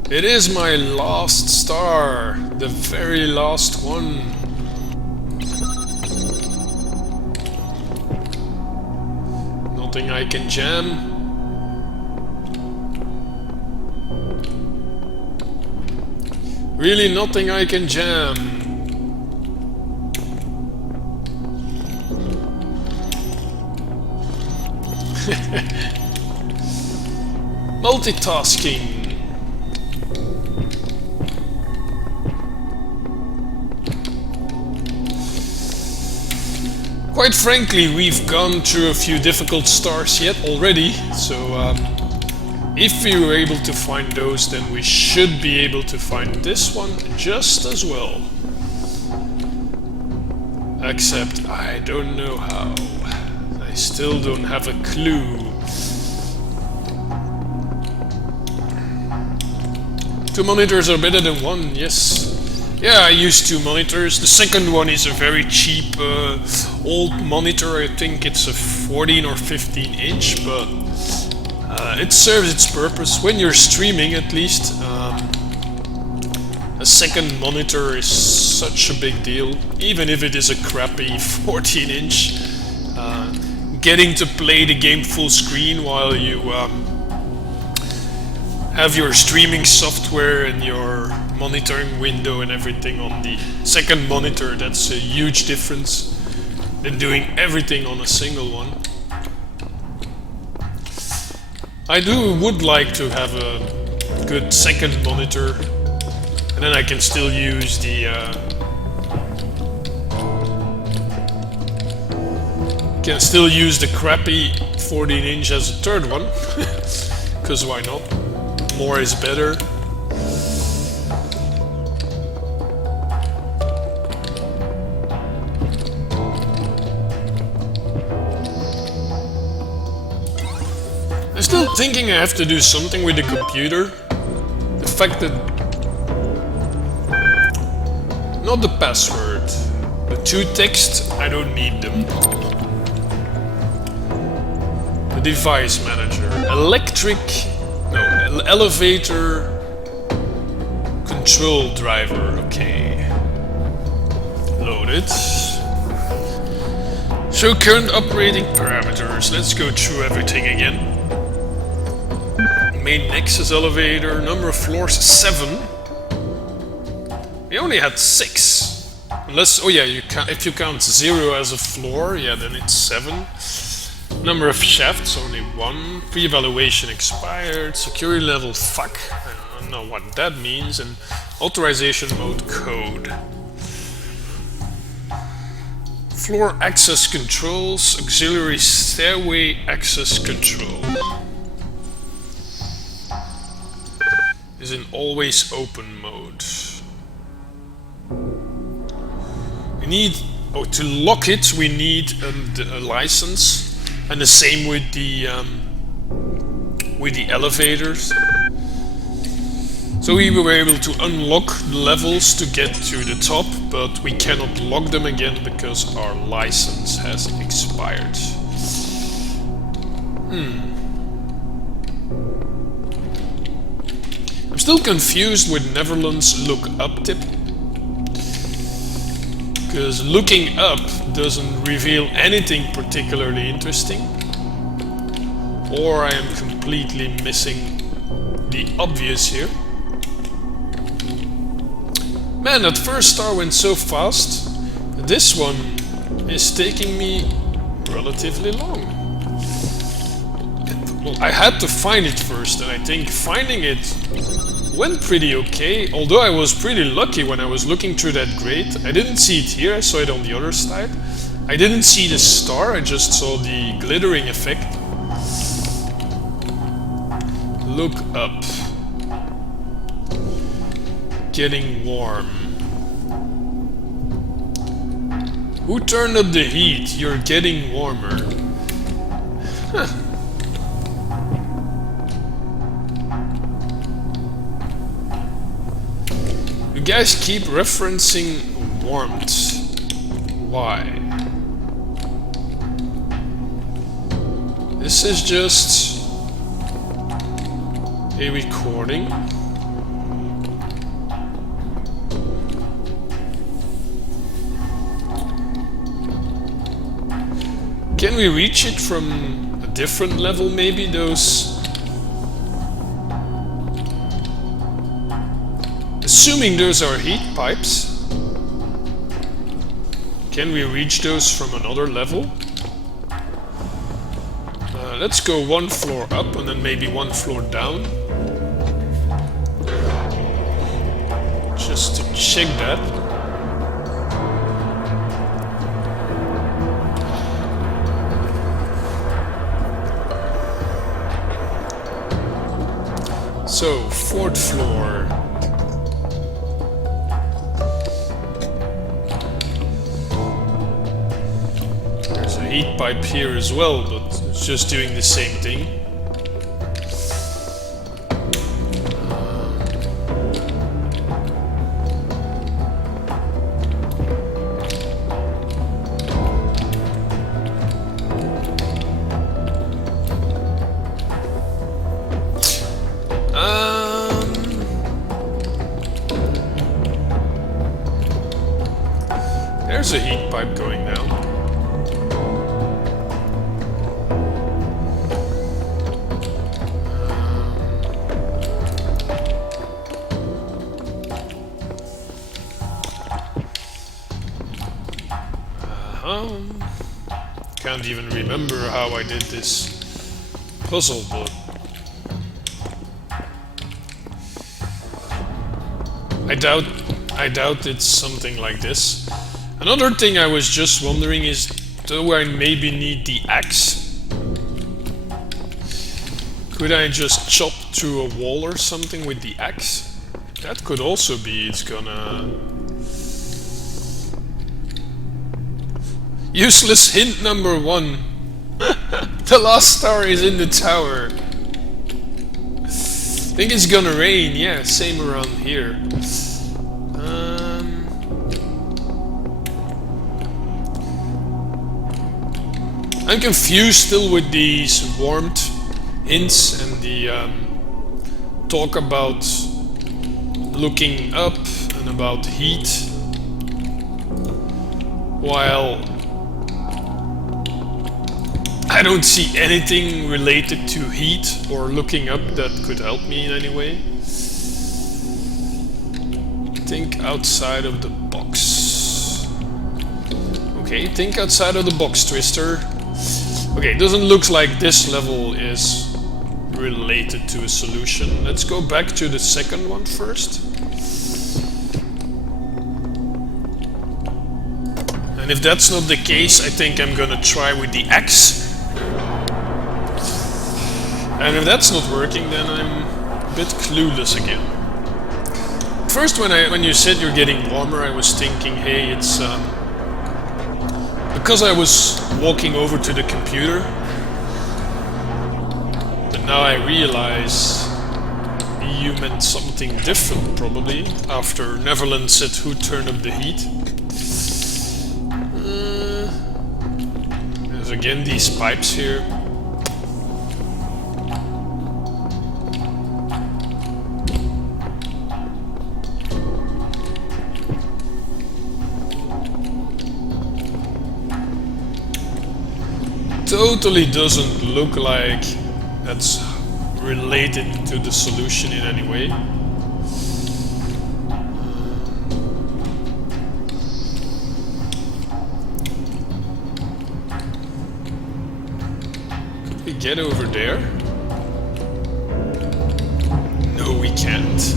It is my last star, the very last one. Nothing I can jam. Really nothing I can jam. Multitasking. Quite frankly, we've gone through a few difficult stars yet already, so if we were able to find those, then we should be able to find this one just as well. Except I don't know how. I still don't have a clue. Two monitors are better than one, yes. Yeah, I use two monitors. The second one is a very cheap old monitor. I think it's a 14 or 15 inch, but it serves its purpose. When you're streaming, at least, a second monitor is such a big deal. Even if it is a crappy 14 inch. Getting to play the game full screen while you have your streaming software and your monitoring window and everything on the second monitor, that's a huge difference than doing everything on a single one. I would like to have a good second monitor, and then I can still use the crappy 14 inch as a third one, because why not? More is better. I'm still thinking I have to do something with the computer. The fact that... Not the password. The two text, I don't need them. The device manager. Elevator control driver, okay. Load it. Show current operating parameters. Let's go through everything again. Main Nexus elevator, number of floors 7. We only had 6. Unless, oh yeah, if you count 0 as a floor, yeah, then it's 7. Number of shafts, only 1. Pre-evaluation expired. Security level, fuck. I don't know what that means. And authorization mode code. Floor access controls. Auxiliary stairway access control. Is in always open mode. We need... Oh, to lock it, we need a license. And the same with the elevators. So we were able to unlock the levels to get to the top, but we cannot lock them again because our license has expired. I'm still confused with Netherlands look-up tip. Because looking up doesn't reveal anything particularly interesting. Or I am completely missing the obvious here. Man, that first star went so fast. This one is taking me relatively long. Well, I had to find it first, and I think finding it went pretty okay, although I was pretty lucky when I was looking through that grate. I didn't see it here, I saw it on the other side. I didn't see the star, I just saw the glittering effect. Look up. Getting warm. Who turned up the heat? You're getting warmer. Huh. You guys keep referencing warmth. Why? This is just a recording. Can we reach it from a different level, maybe? Assuming those are heat pipes, can we reach those from another level? Let's go one floor up and then maybe one floor down. Just to check that. So, 4th floor. There's a heat pipe here as well, but it's just doing the same thing. There's a heat pipe going down. Can't even remember how I did this puzzle, but I doubt it's something like this. Another thing I was just wondering is, do I maybe need the axe? Could I just chop through a wall or something with the axe? That could also be it's gonna... Useless hint number 1. The last star is in the tower. I think it's gonna rain, yeah, same around here. I'm confused still with these warmth hints and the talk about looking up and about heat, while I don't see anything related to heat or looking up that could help me in any way. Think outside of the box. Okay, think outside of the box, Twister. Okay, it doesn't look like this level is related to a solution. Let's go back to the second one first. And if that's not the case, I think I'm gonna try with the axe. And if that's not working, then I'm a bit clueless again. First, when you said you're getting warmer, I was thinking, hey, it's because I was walking over to the computer. But now I realize you meant something different, probably, after Neverland said who turned up the heat. There's again these pipes here. Totally doesn't look like that's related to the solution in any way. Could we get over there? we can't.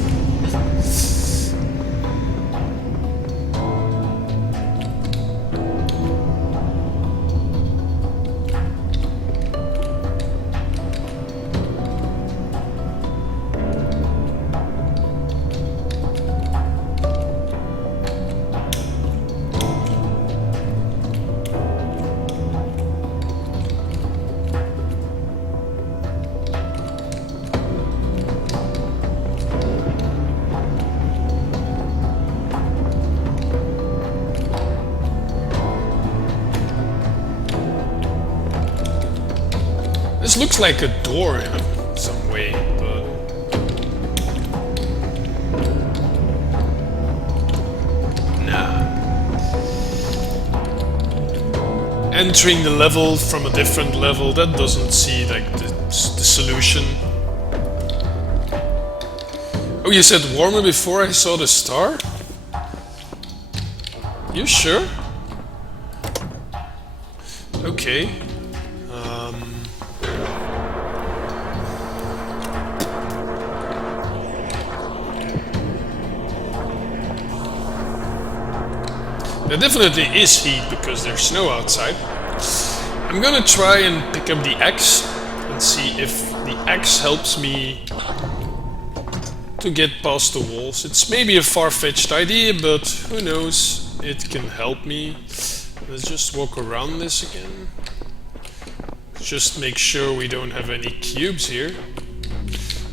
This looks like a door in some way, but... nah. Entering the level from a different level, that doesn't seem like the solution. Oh, you said warmer before I saw the star? You sure? Okay. There definitely is heat because there's snow outside. I'm gonna try and pick up the axe and see if the axe helps me to get past the walls. It's maybe a far-fetched idea, but who knows, it can help me. Let's just walk around this again. Just make sure we don't have any cubes here.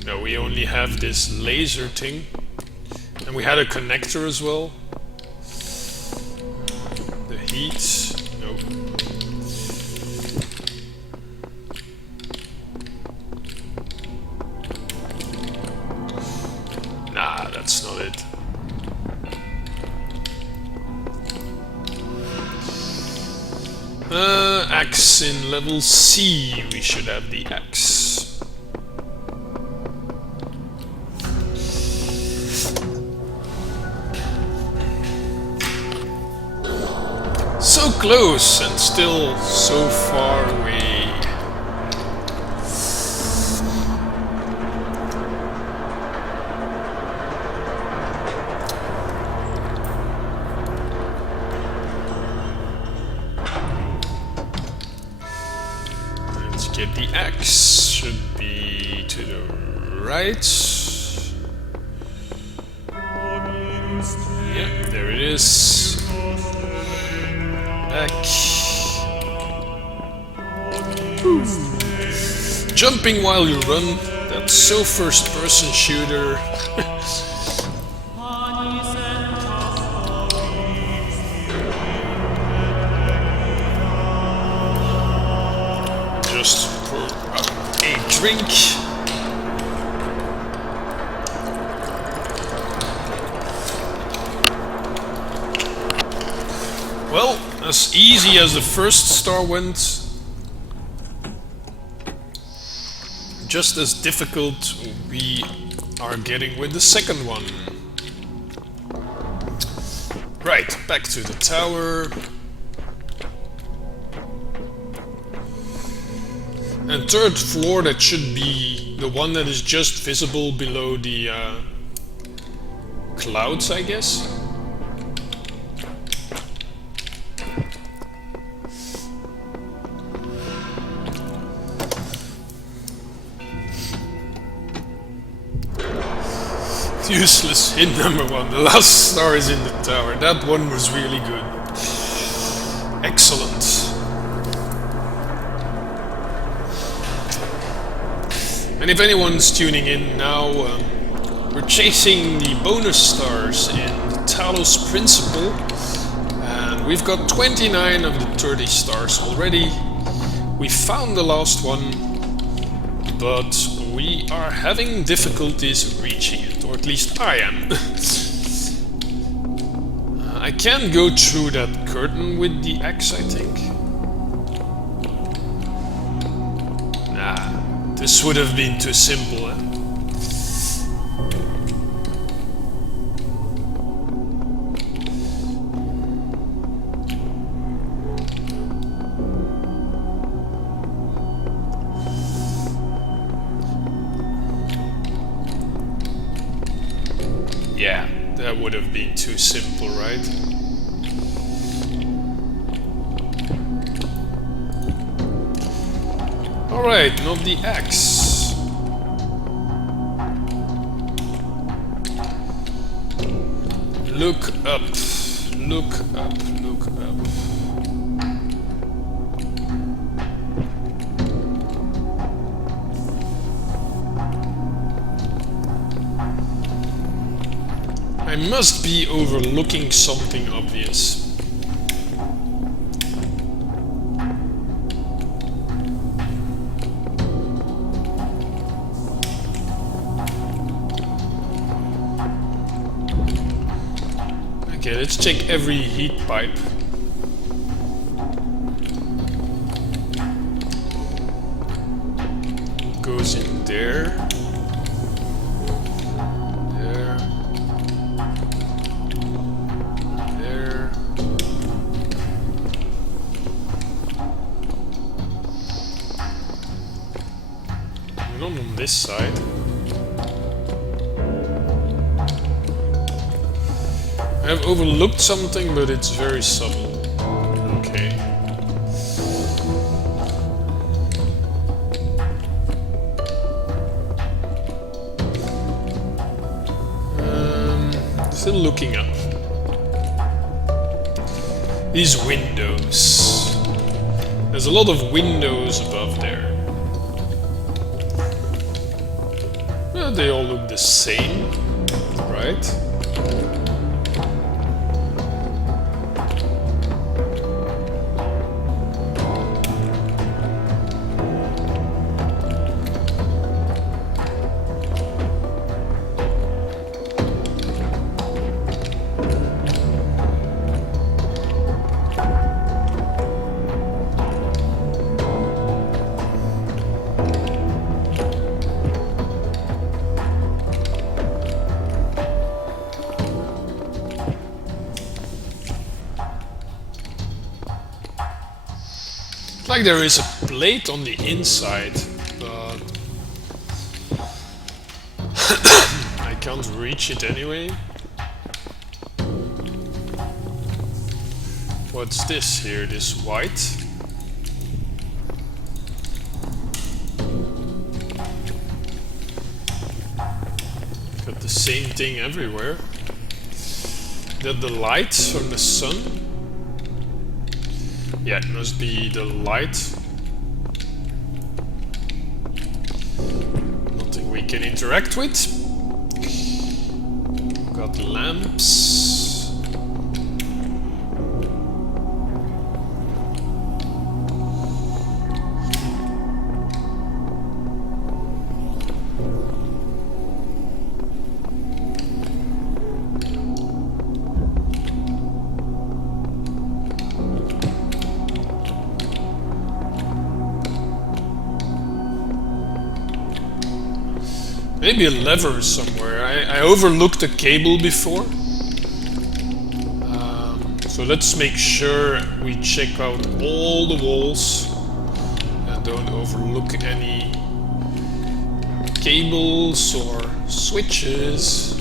No, we only have this laser thing. And we had a connector as well. The heat, no. Nah, that's not it. Axe in level C, we should have the axe. So close and still so far away. Let's get the axe. Should be to the right. Yeah, there it is. Back. Jumping while you run, that's so first-person shooter. Just pour a drink. Well, as easy as the first star went, just as difficult we are getting with the second one. Right, back to the tower. And third floor, that should be the one that is just visible below the clouds, I guess. Useless hit number one. The last star is in the tower. That one was really good. Excellent. And if anyone's tuning in now, we're chasing the bonus stars in the Talos Principle. And we've got 29 of the 30 stars already. We found the last one, but we are having difficulties reaching it, or at least I am. I can't go through that curtain with the axe, I think. Nah, this would have been too simple, eh? That would have been too simple, right? Alright, not the axe. Look up. Look up. Look up. I must be overlooking something obvious. Okay, let's check every heat pipe. Goes in there. There. There. Not on this side. I've overlooked something, but it's very subtle. Okay. Still looking up. These windows. There's a lot of windows above there. Well, they all look the same, right? Like there is a plate on the inside, but I can't reach it anyway. What's this here? This white? Got the same thing everywhere. That the light from the sun? Yeah, it must be the light. Nothing we can interact with. Got lamps. Maybe a lever somewhere. I overlooked a cable before. So let's make sure we check out all the walls and don't overlook any cables or switches.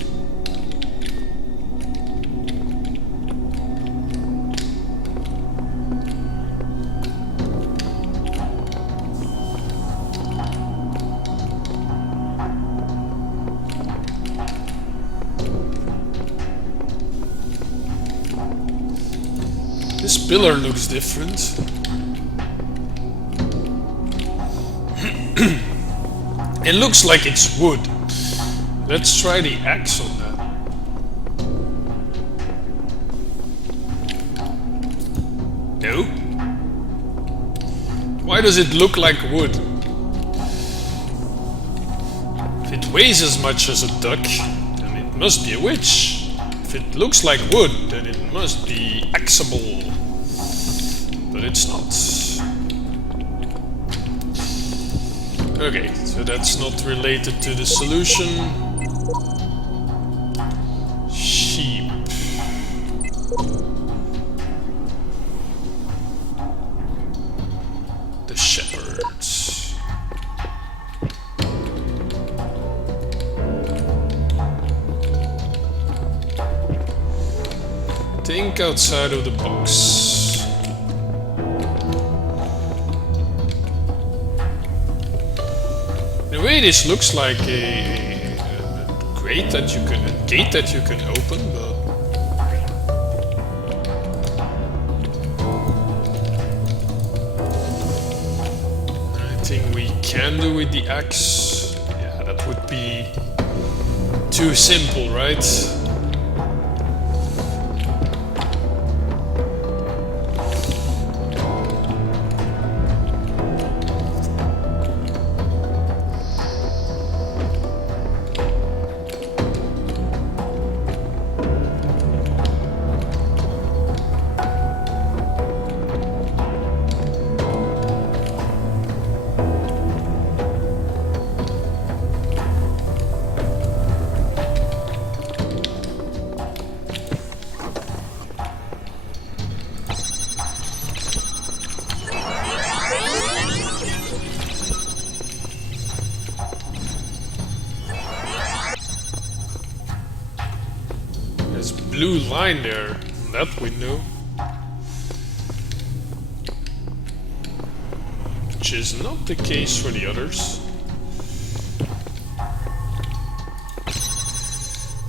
This pillar looks different. It looks like it's wood. Let's try the axe on that. No? Why does it look like wood? If it weighs as much as a duck, then it must be a witch. If it looks like wood, then it must be axable. But it's not. Okay, so that's not related to the solution. Sheep. The shepherds. Think outside of the box. In a way, this looks like a gate that you can open, but we can do with the axe. Yeah, that would be too simple, right? Blue line there, that we know. Which is not the case for the others.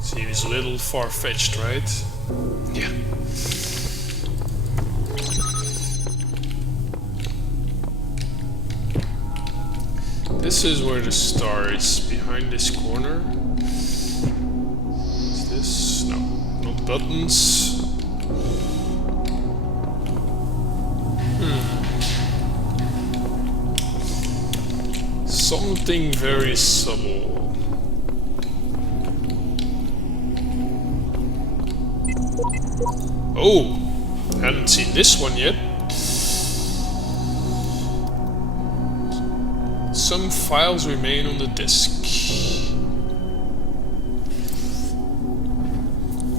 Seems a little far-fetched, right? Yeah. This is where the star is, behind this corner. Is this? No. Buttons. Something very subtle. Oh, hadn't seen this one yet. Some files remain on the disk.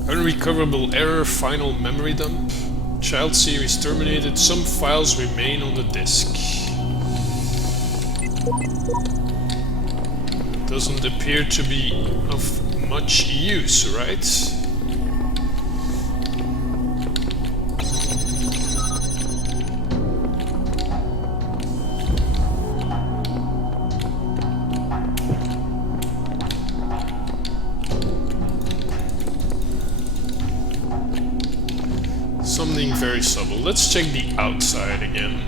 Unrecoverable error, final memory dump. Child series terminated. Some files remain on the disk. Doesn't appear to be of much use, right? Something very subtle. Let's check the outside again.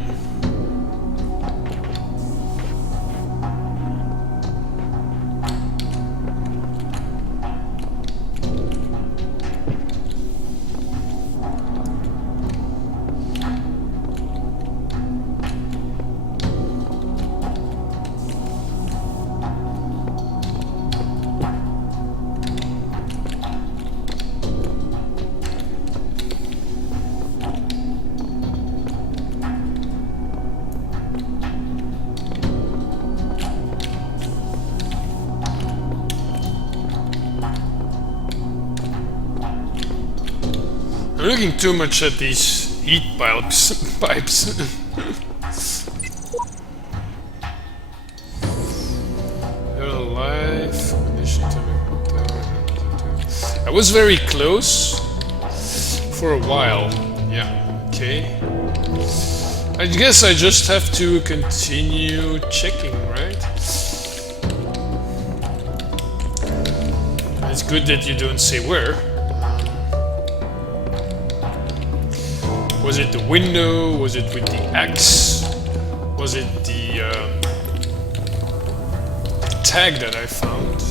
I'm looking too much at these heat pipes. They're alive. I was very close for a while. Yeah, okay. I guess I just have to continue checking, right? It's good that you don't say where. Was it the window? Was it with the axe? Was it the tag that I found?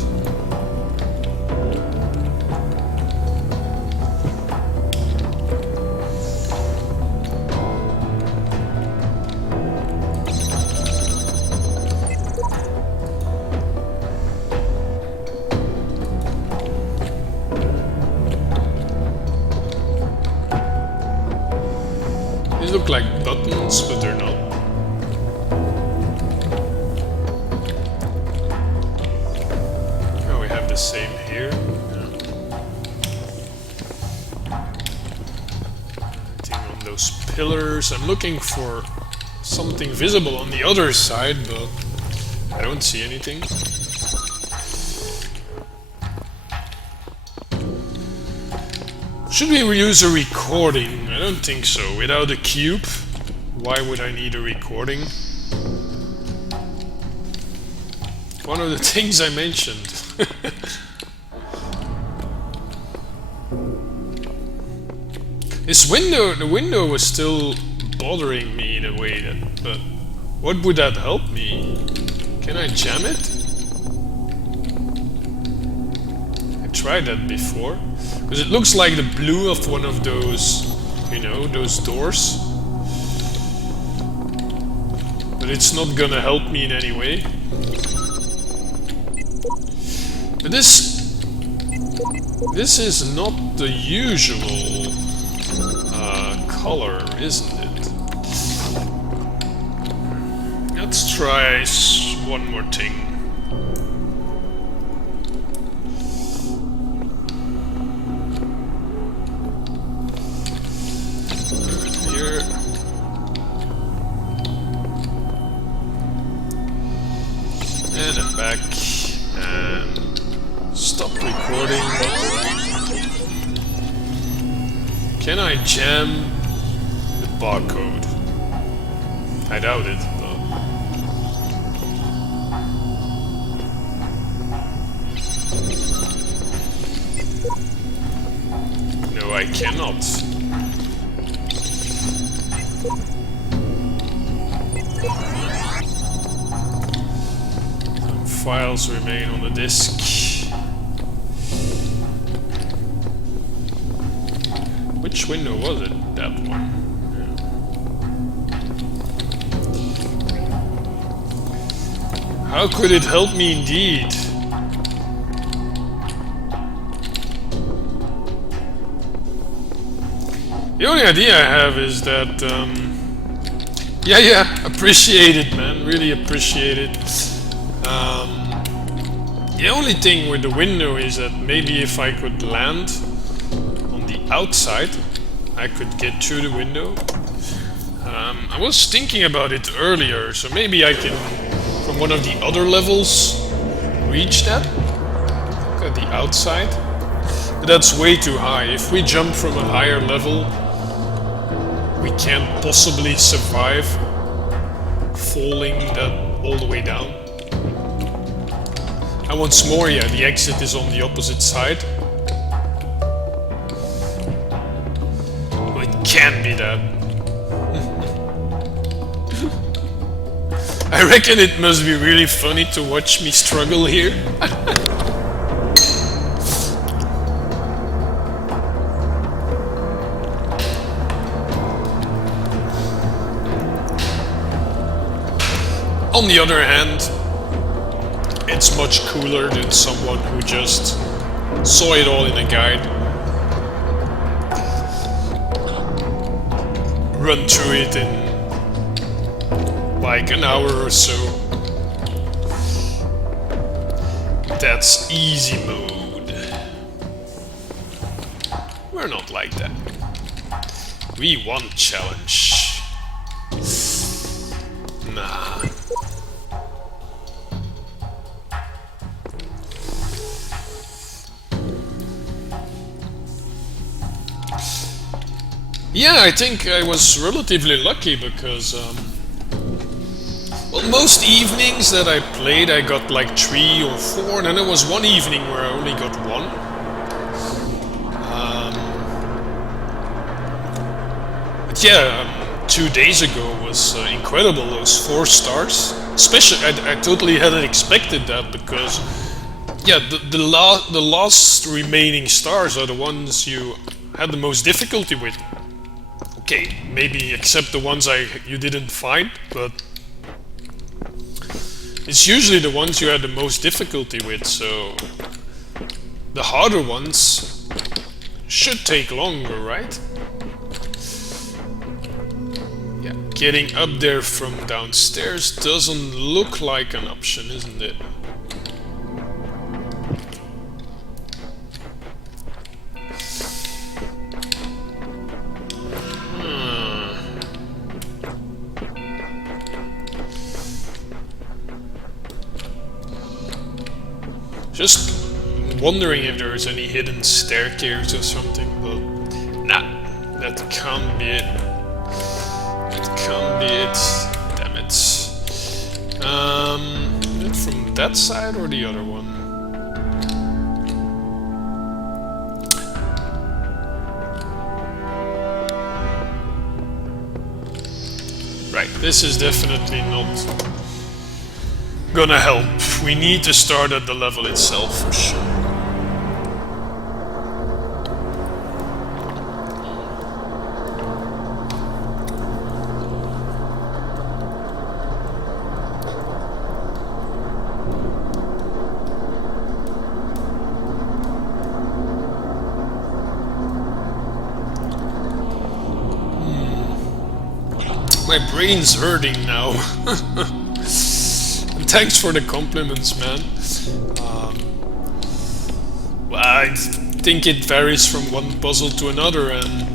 These look like buttons, but they're not. Oh, we have the same here. Anything on those pillars? I'm looking for something visible on the other side, but I don't see anything. Should we use a recording? I don't think so. Without a cube, why would I need a recording? One of the things I mentioned. The window was still bothering me in a way but what would that help me? Can I jam it? I tried that before. Because it looks like the blue of one of those, you know, those doors. But it's not gonna help me in any way. But this is not the usual color, isn't it? Let's try one more thing. Here. And I'm back. And stop recording. Can I jam the barcode? I doubt it, but... No, I cannot. Some files remain on the disk. Which window was it? That one. Yeah. How could it help me indeed? The only idea I have is that, yeah, appreciate it, man. Really appreciate it. The only thing with the window is that maybe if I could land outside, I could get through the window. I was thinking about it earlier, so maybe I can, from one of the other levels, reach that. Look at the outside. But that's way too high. If we jump from a higher level, we can't possibly survive falling that all the way down. And once more, yeah, the exit is on the opposite side. Can't be that. I reckon it must be really funny to watch me struggle here. On the other hand, it's much cooler than someone who just saw it all in a guide. Run through it in like an hour or so. That's easy mode. We're not like that. We want challenge. Nah. Yeah, I think I was relatively lucky because, well, most evenings that I played I got like 3 or 4, and then there was one evening where I only got 1. But yeah, 2 days ago was incredible, those 4 stars. Especially, I totally hadn't expected that because, yeah, the last remaining stars are the ones you had the most difficulty with. Okay, maybe except the ones you didn't find, but it's usually the ones you had the most difficulty with, so the harder ones should take longer, right? Yeah, getting up there from downstairs doesn't look like an option, isn't it? Just wondering if there is any hidden staircase or something, but That can't be it. That can't be it. Damn it. Is it from that side or the other one? Right, this is definitely not gonna help. We need to start at the level itself for sure. My brain's hurting now. Thanks for the compliments, man. Well, I think it varies from one puzzle to another, and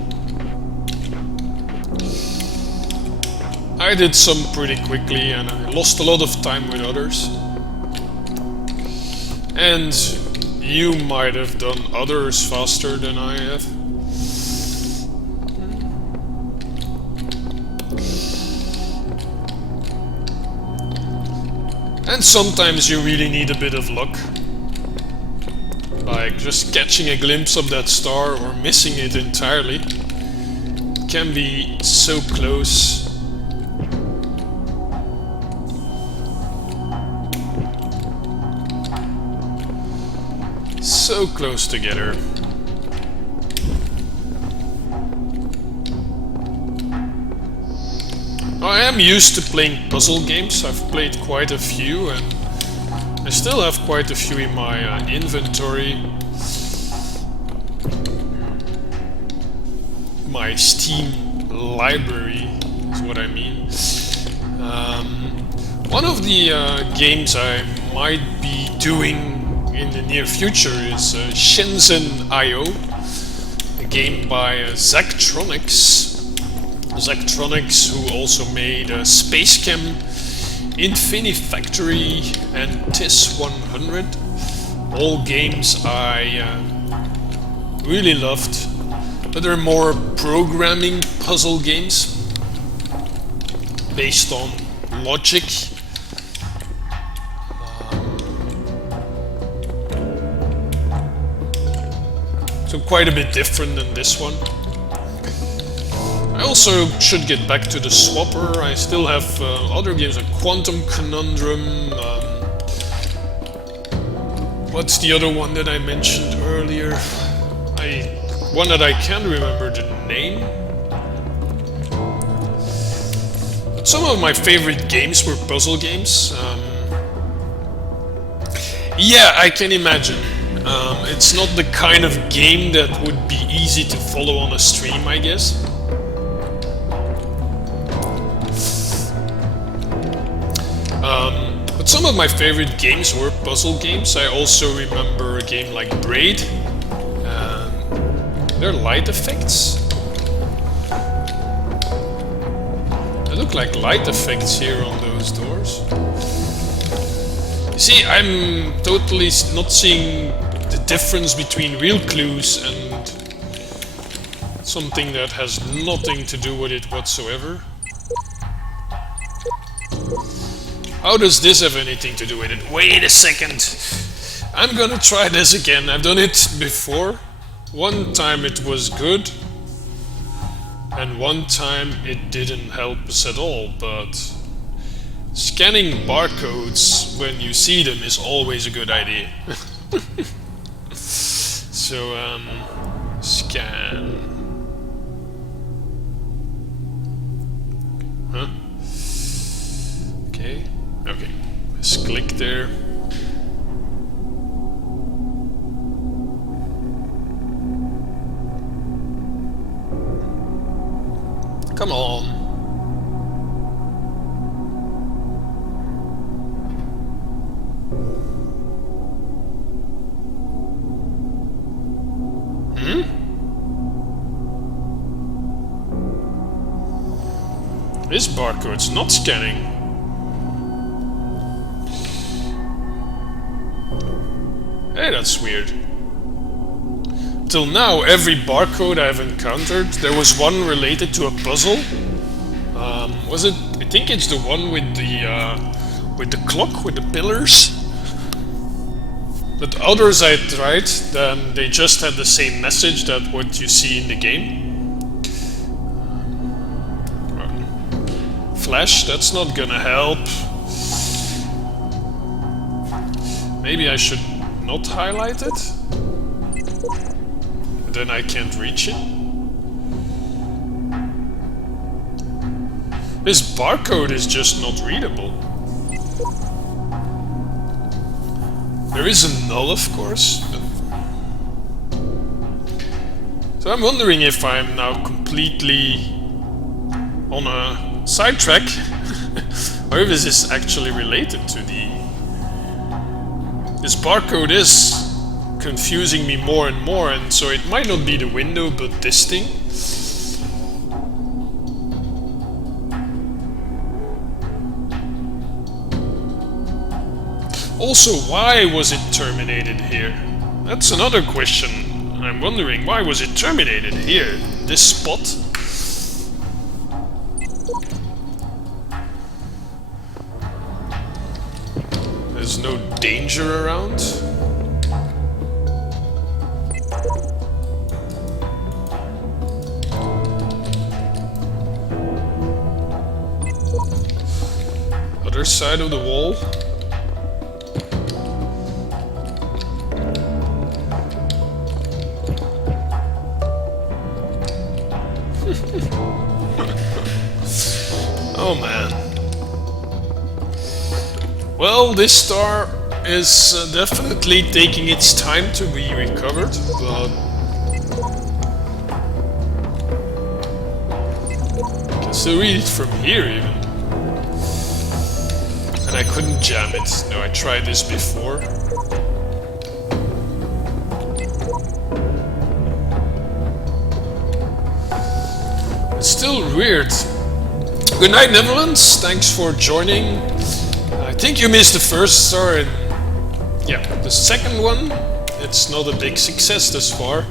I did some pretty quickly, and I lost a lot of time with others. And you might have done others faster than I have. And sometimes you really need a bit of luck. Like just catching a glimpse of that star or missing it entirely. It can be so close. So close together. I am used to playing puzzle games. I've played quite a few, and I still have quite a few in my inventory. My Steam library is what I mean. One of the games I might be doing in the near future is Shenzhen IO, a game by Zachtronics. Zachtronics, who also made Spacechem, Infinifactory, and TIS 100. All games I really loved, but they're more programming puzzle games based on logic. So quite a bit different than this one. I also should get back to the Swapper. I still have other games like Quantum Conundrum. What's the other one that I mentioned earlier? One that I can't remember the name. But some of my favorite games were puzzle games. Yeah, I can imagine. It's not the kind of game that would be easy to follow on a stream, I guess. But some of my favorite games were puzzle games. I also remember a game like Braid. There are light effects. They look like light effects here on those doors. You see, I'm totally not seeing the difference between real clues and something that has nothing to do with it whatsoever. How does this have anything to do with it? Wait a second! I'm gonna try this again. I've done it before. One time it was good, and one time it didn't help us at all, but scanning barcodes when you see them is always a good idea. So, scan. Huh? Okay. Okay, let's click there. Come on. This barcode's not scanning. Hey, that's weird. till now, every barcode I've encountered, there was one related to a puzzle. Was it? I think it's the one with the clock, with the pillars. But others I tried, then they just had the same message that what you see in the game. Flash, that's not gonna help. Maybe I should not highlight it? Then I can't reach it. This barcode is just not readable. There is a null, of course. So I'm wondering if I'm now completely on a sidetrack, or if this is actually related to the... This barcode is confusing me more and more, and so it might not be the window, but this thing. Also, why was it terminated here? That's another question. I'm wondering, why was it terminated here, this spot? There's no danger around. Other side of the wall. Oh man. Well, this star is definitely taking its time to be recovered, but I can still read it from here even. And I couldn't jam it. No, I tried this before. It's still weird. Good night, Netherlands. Thanks for joining. I think you missed the first star, and yeah, the second one, it's not a big success thus far.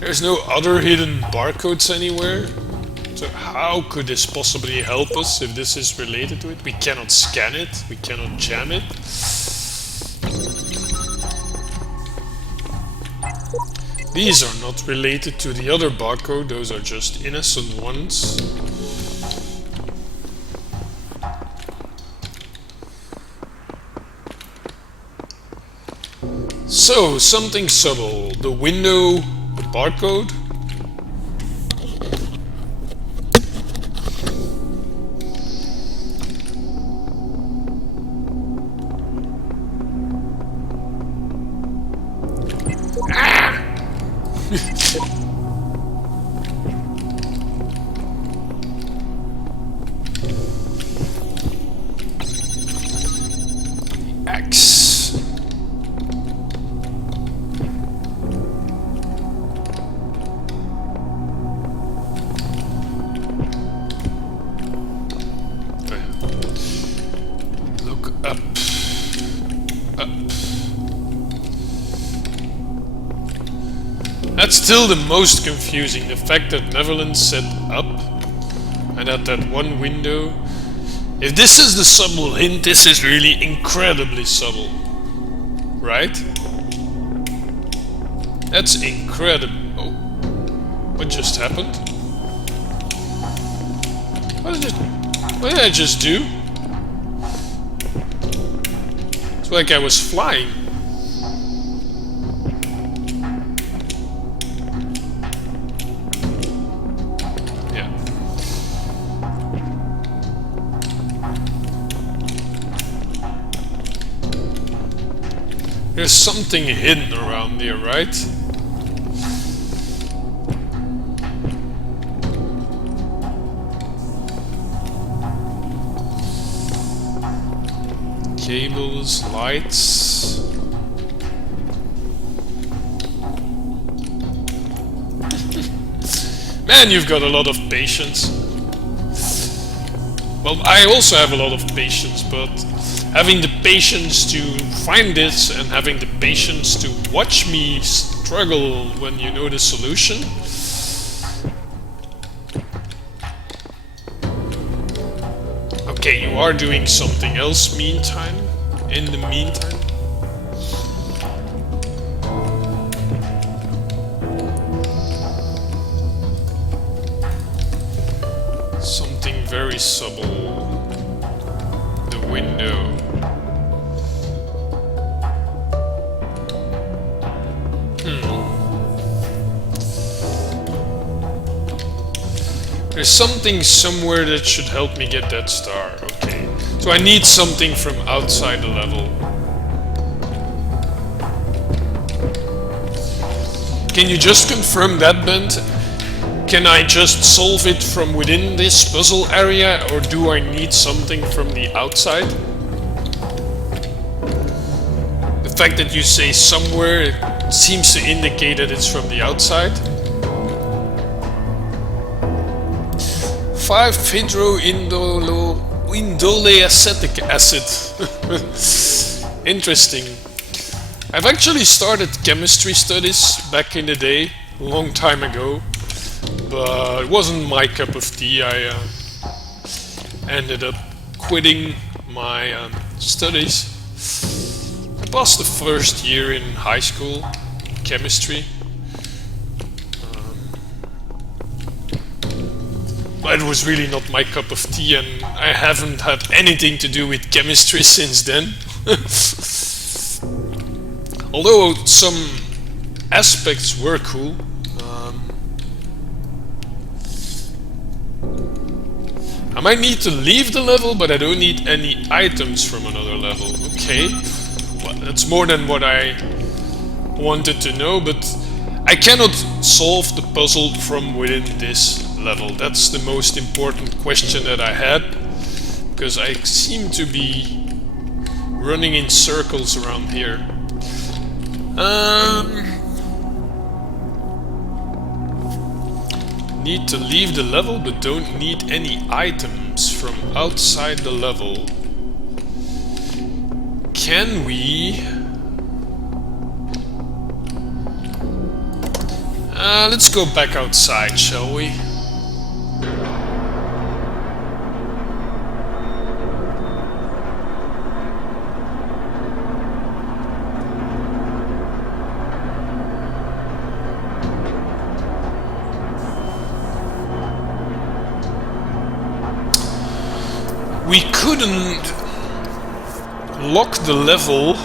There's no other hidden barcodes anywhere. So how could this possibly help us if this is related to it? We cannot scan it, we cannot jam it. These are not related to the other barcode, those are just innocent ones. So, something subtle. The window, the barcode. X. Look up. Up. That's still the most confusing, the fact that Netherlands said up and that one window. If this is the subtle hint, this is really incredibly subtle. Right? That's incredible. Oh. What just happened? What did I just do? It's like I was flying. There's something hidden around here, right? Cables, lights. Man, you've got a lot of patience. Well, I also have a lot of patience, but having the patience to find this and having the patience to watch me struggle when you know the solution. Okay, you are doing something else in the meantime. Something very subtle. The window. There's something somewhere that should help me get that star. Okay. So I need something from outside the level. Can you just confirm that, Bent? Can I just solve it from within this puzzle area, or do I need something from the outside? The fact that you say somewhere seems to indicate that it's from the outside. 5-hydroindole acetic acid. Interesting. I've actually started chemistry studies back in the day, a long time ago, but it wasn't my cup of tea. I ended up quitting my studies. I passed the first year in high school, chemistry. But it was really not my cup of tea, and I haven't had anything to do with chemistry since then. Although some aspects were cool. I might need to leave the level, but I don't need any items from another level. Okay, well, that's more than what I wanted to know, but I cannot solve the puzzle from within this level. That's the most important question that I had, because I seem to be running in circles around here. Need to leave the level, but don't need any items from outside the level. Can we... let's go back outside, shall we? We couldn't lock the level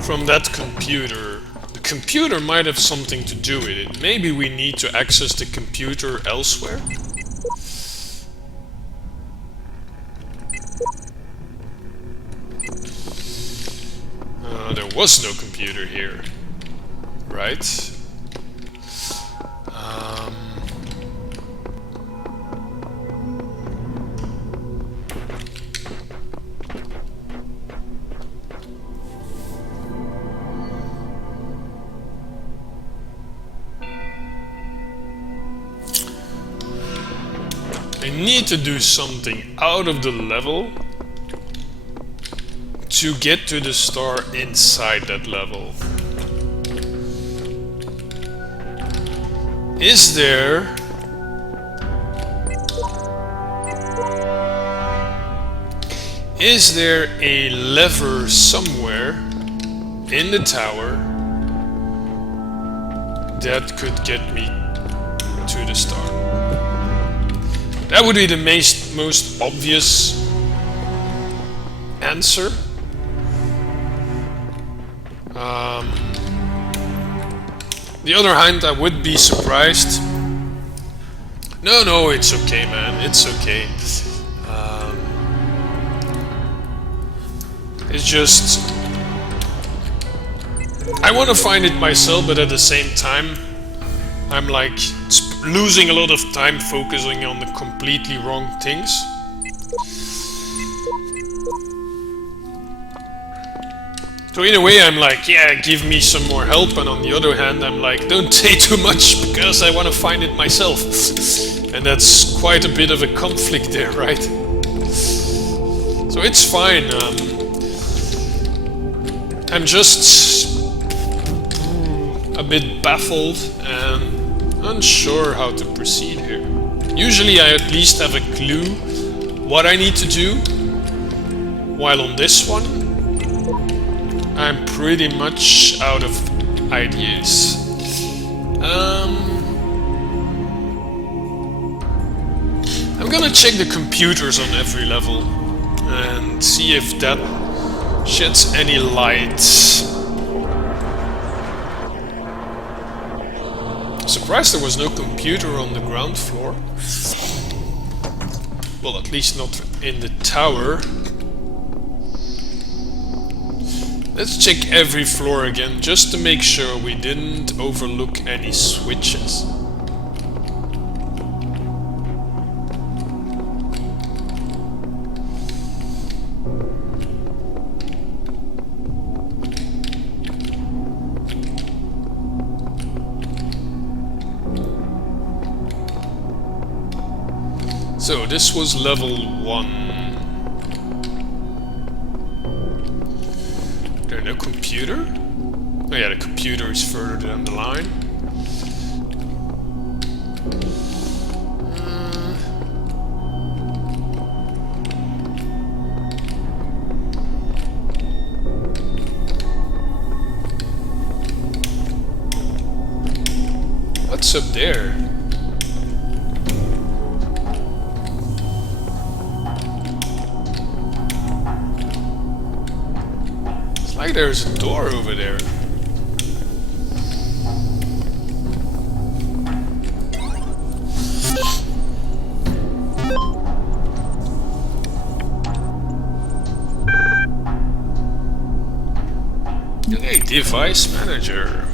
from that computer. The computer might have something to do with it. Maybe we need to access the computer elsewhere. There was no computer here, right? I need to do something out of the level to get to the star inside that level. Is there a lever somewhere in the tower that could get me to the star? That would be the most obvious answer. The other hand, I would be surprised. No, it's okay, man. It's okay. It's just... I want to find it myself, but at the same time, I'm like losing a lot of time focusing on the completely wrong things. So in a way I'm like, yeah, give me some more help, and on the other hand I'm like, don't say too much because I want to find it myself. And that's quite a bit of a conflict there, right? So it's fine. I'm just a bit baffled and unsure how to proceed here. Usually I at least have a clue what I need to do, while on this one I'm pretty much out of ideas. I'm gonna check the computers on every level and see if that sheds any light. Surprised there was no computer on the ground floor. Well, at least not in the tower. Let's check every floor again, just to make sure we didn't overlook any switches. So this was level 1. There's no computer? Oh yeah, the computer is further down the line. What's up there? Like there's a door over there. Okay, device manager.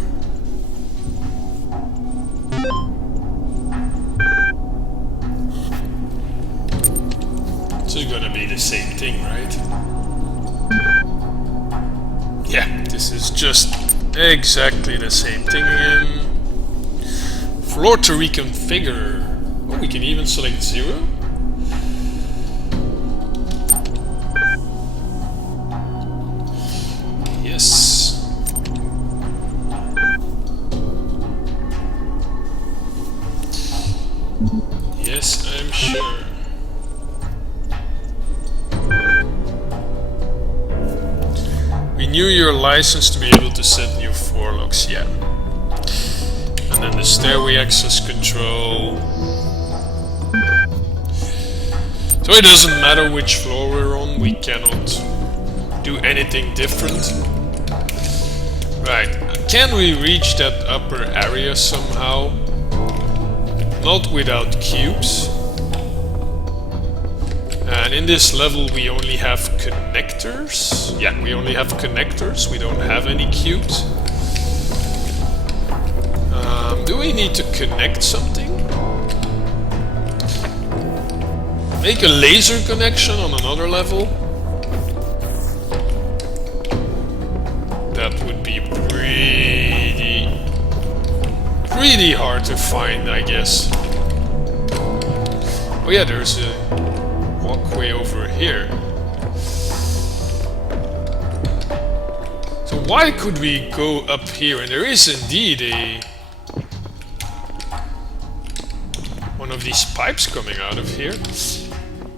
This is gonna be the same thing, right? Yeah, this is just exactly the same thing again. Floor to reconfigure. Oh, we can even select 0. Yes. Yes, I'm sure. Renew your license to be able to set new floor locks, yeah. And then the stairway access control. So it doesn't matter which floor we're on, we cannot do anything different. Right, can we reach that upper area somehow? Not without cubes. And in this level we only have connectors. Yeah, we only have connectors, we don't have any cubes. Do we need to connect something? Make a laser connection on another level? That would be pretty hard to find, I guess. Oh yeah, there's a walkway over here. So why could we go up here? And there is indeed one of these pipes coming out of here.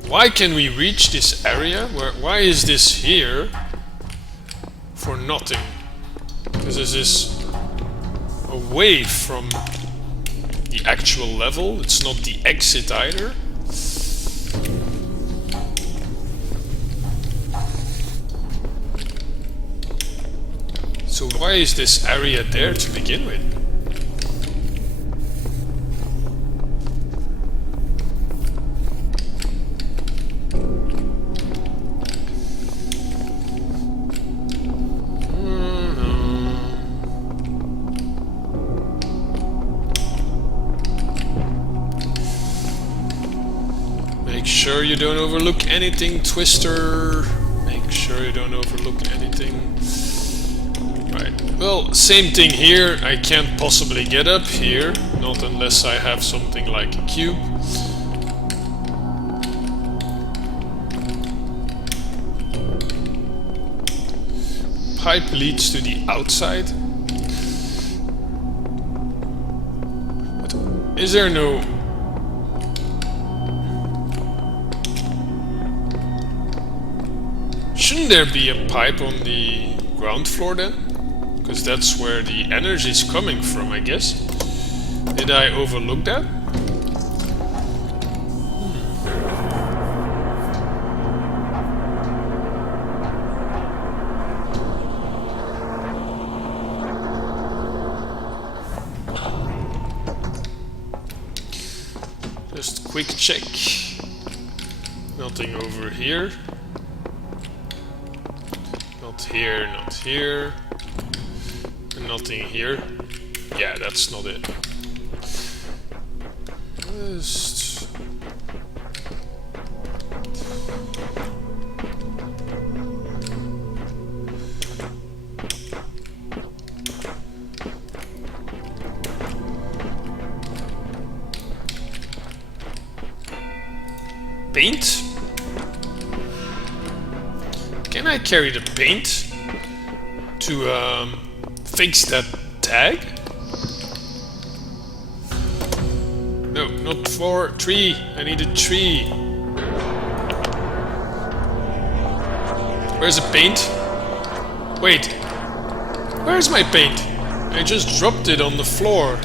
Why can we reach this area? Why is this here for nothing? Because this is away from the actual level. It's not the exit either. So why is this area there to begin with? Make sure you don't overlook anything, Twister. Make sure you don't overlook anything. Right, well, same thing here. I can't possibly get up here, not unless I have something like a cube. pipe leads to the outside. But is there no... Shouldn't there be a pipe on the ground floor then? Because that's where the energy is coming from, I guess. Did I overlook that? Just quick check. Nothing over here. Not here, not here. And nothing here. Yeah, that's not it. Just... paint? Can I carry the paint to fix that tag? No, not for tree. I need a tree. Where's the paint? Wait. Where's my paint? I just dropped it on the floor.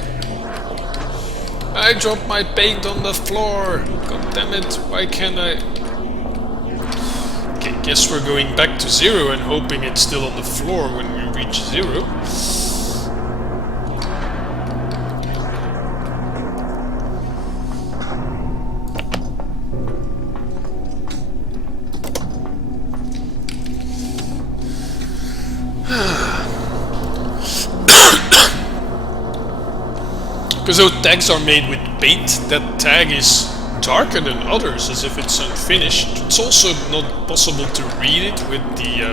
I dropped my paint on the floor. God damn it. Why can't I... Okay, guess we're going back to 0 and hoping it's still on the floor when we reach 0. Because those tags are made with paint, that tag is darker than others, as if it's unfinished. It's also not possible to read it with the...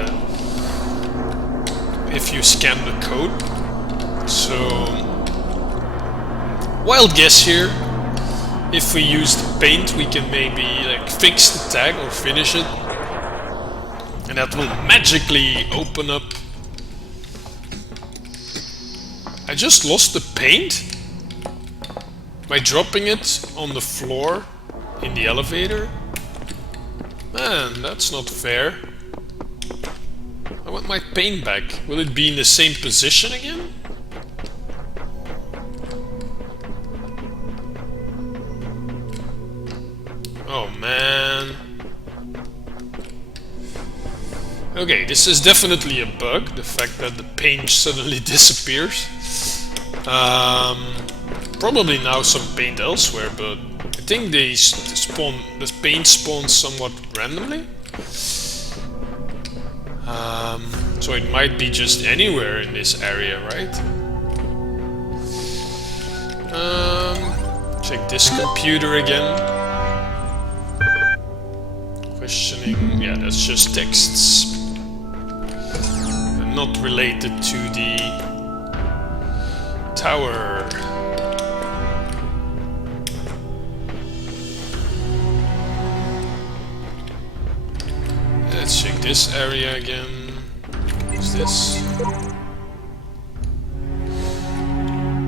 if you scan the code. So... wild guess here. If we use the paint, we can maybe like fix the tag or finish it. And that will magically open up... I just lost the paint? By dropping it on the floor in the elevator? Man, that's not fair. I want my paint back. Will it be in the same position again? Oh man. Okay, this is definitely a bug, the fact that the paint suddenly disappears. Probably now some paint elsewhere, but I think they spawn. The paint spawns somewhat randomly. So it might be just anywhere in this area, right? Check this computer again. Questioning. Yeah, that's just texts. And not related to the tower. Let's check this area again. What's this?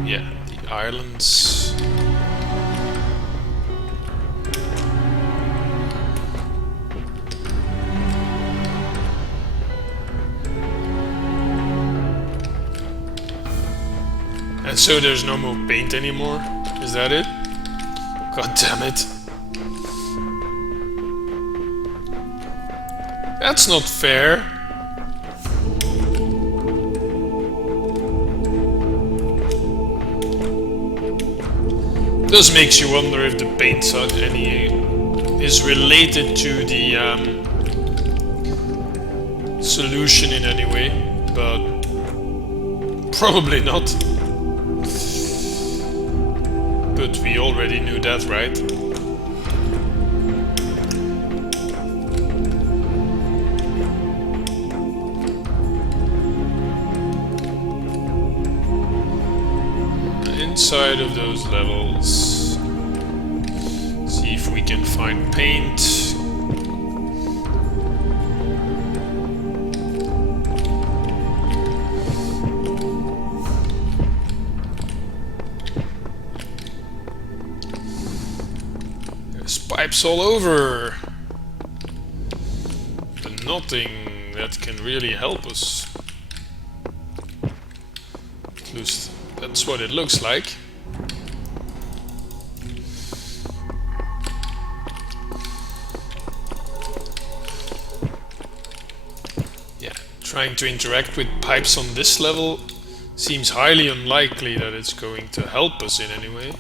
Yeah, the islands. And so there's no more paint anymore? Is that it? God damn it. That's not fair. This makes you wonder if the paint is related to the solution in any way, but probably not. But we already knew that, right? Inside of those levels, see if we can find paint. pipes all over. But nothing that can really help us. At least that's what it looks like. Yeah, trying to interact with pipes on this level seems highly unlikely that it's going to help us in any way.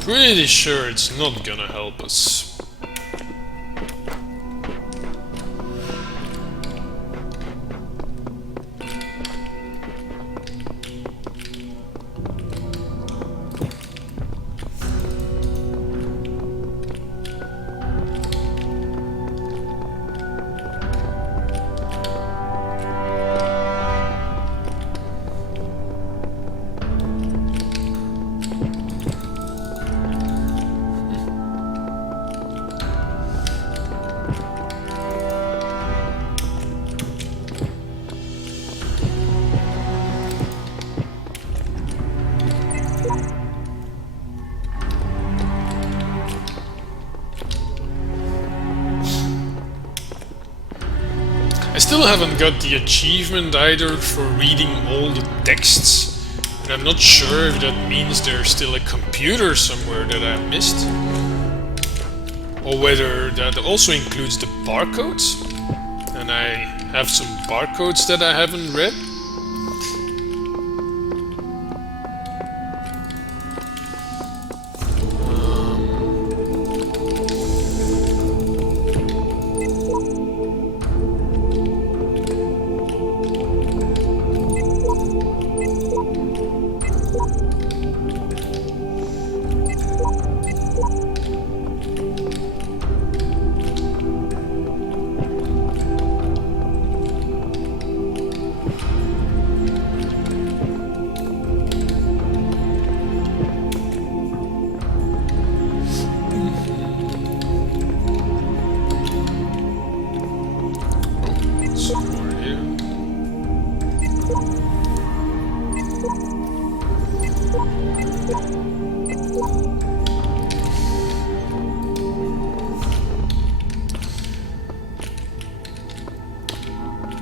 Pretty sure it's not gonna help us. I still haven't got the achievement either for reading all the texts, and I'm not sure if that means there's still a computer somewhere that I missed, or whether that also includes the barcodes, and I have some barcodes that I haven't read.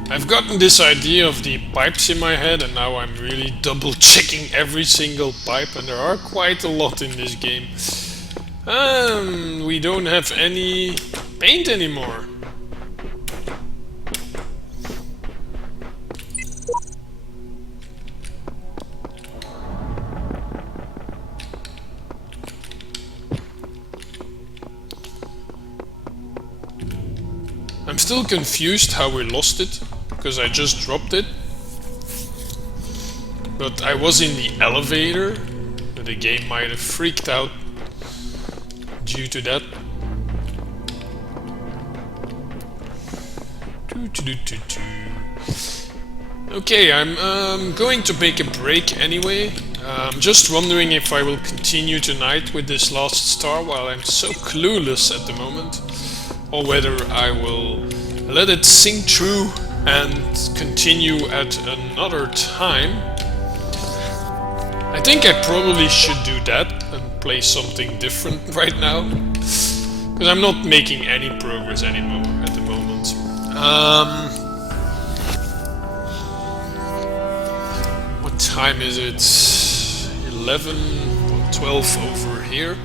I've gotten this idea of the pipes in my head, and now I'm really double checking every single pipe, and there are quite a lot in this game. We don't have any paint anymore. I'm still confused how we lost it, because I just dropped it. But I was in the elevator, the game might have freaked out due to that. Okay, I'm going to make a break anyway. I'm just wondering if I will continue tonight with this last star while I'm so clueless at the moment, or whether I will let it sink through and continue at another time. I think I probably should do that and play something different right now, because I'm not making any progress anymore at the moment. What time is it? 11 or 12 over here.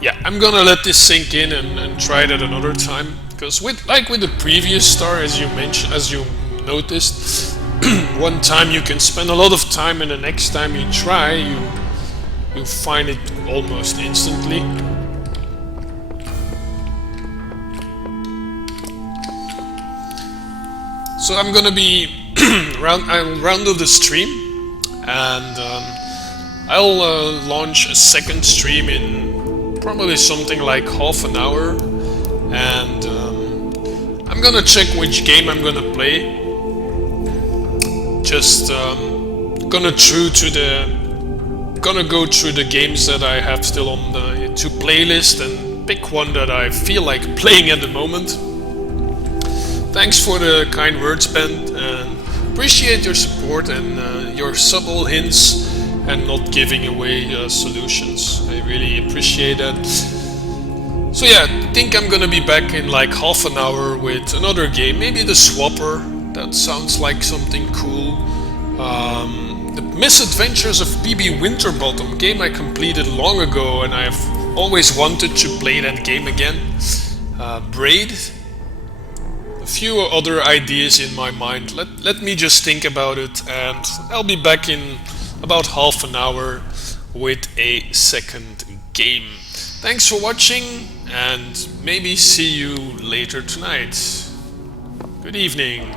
Yeah, I'm gonna let this sink in and try that another time, because with the previous star, as you noticed, one time you can spend a lot of time, and the next time you try, you find it almost instantly. So I'm gonna be I'll round up the stream, and I'll launch a second stream in probably something like half an hour, and I'm gonna check which game I'm gonna play. Just gonna true to the gonna go through the games that I have still on the to playlist and pick one that I feel like playing at the moment. Thanks for the kind words, Ben, and appreciate your support and your subtle hints and not giving away solutions. I really appreciate that. So yeah, I think I'm gonna be back in like half an hour with another game, maybe the Swapper. That sounds like something cool. The Misadventures of BB Winterbottom, game I completed long ago and I've always wanted to play that game again. Braid. A few other ideas in my mind. Let me just think about it, and I'll be back in about half an hour with a second game. Thanks for watching, and maybe see you later tonight. Good evening.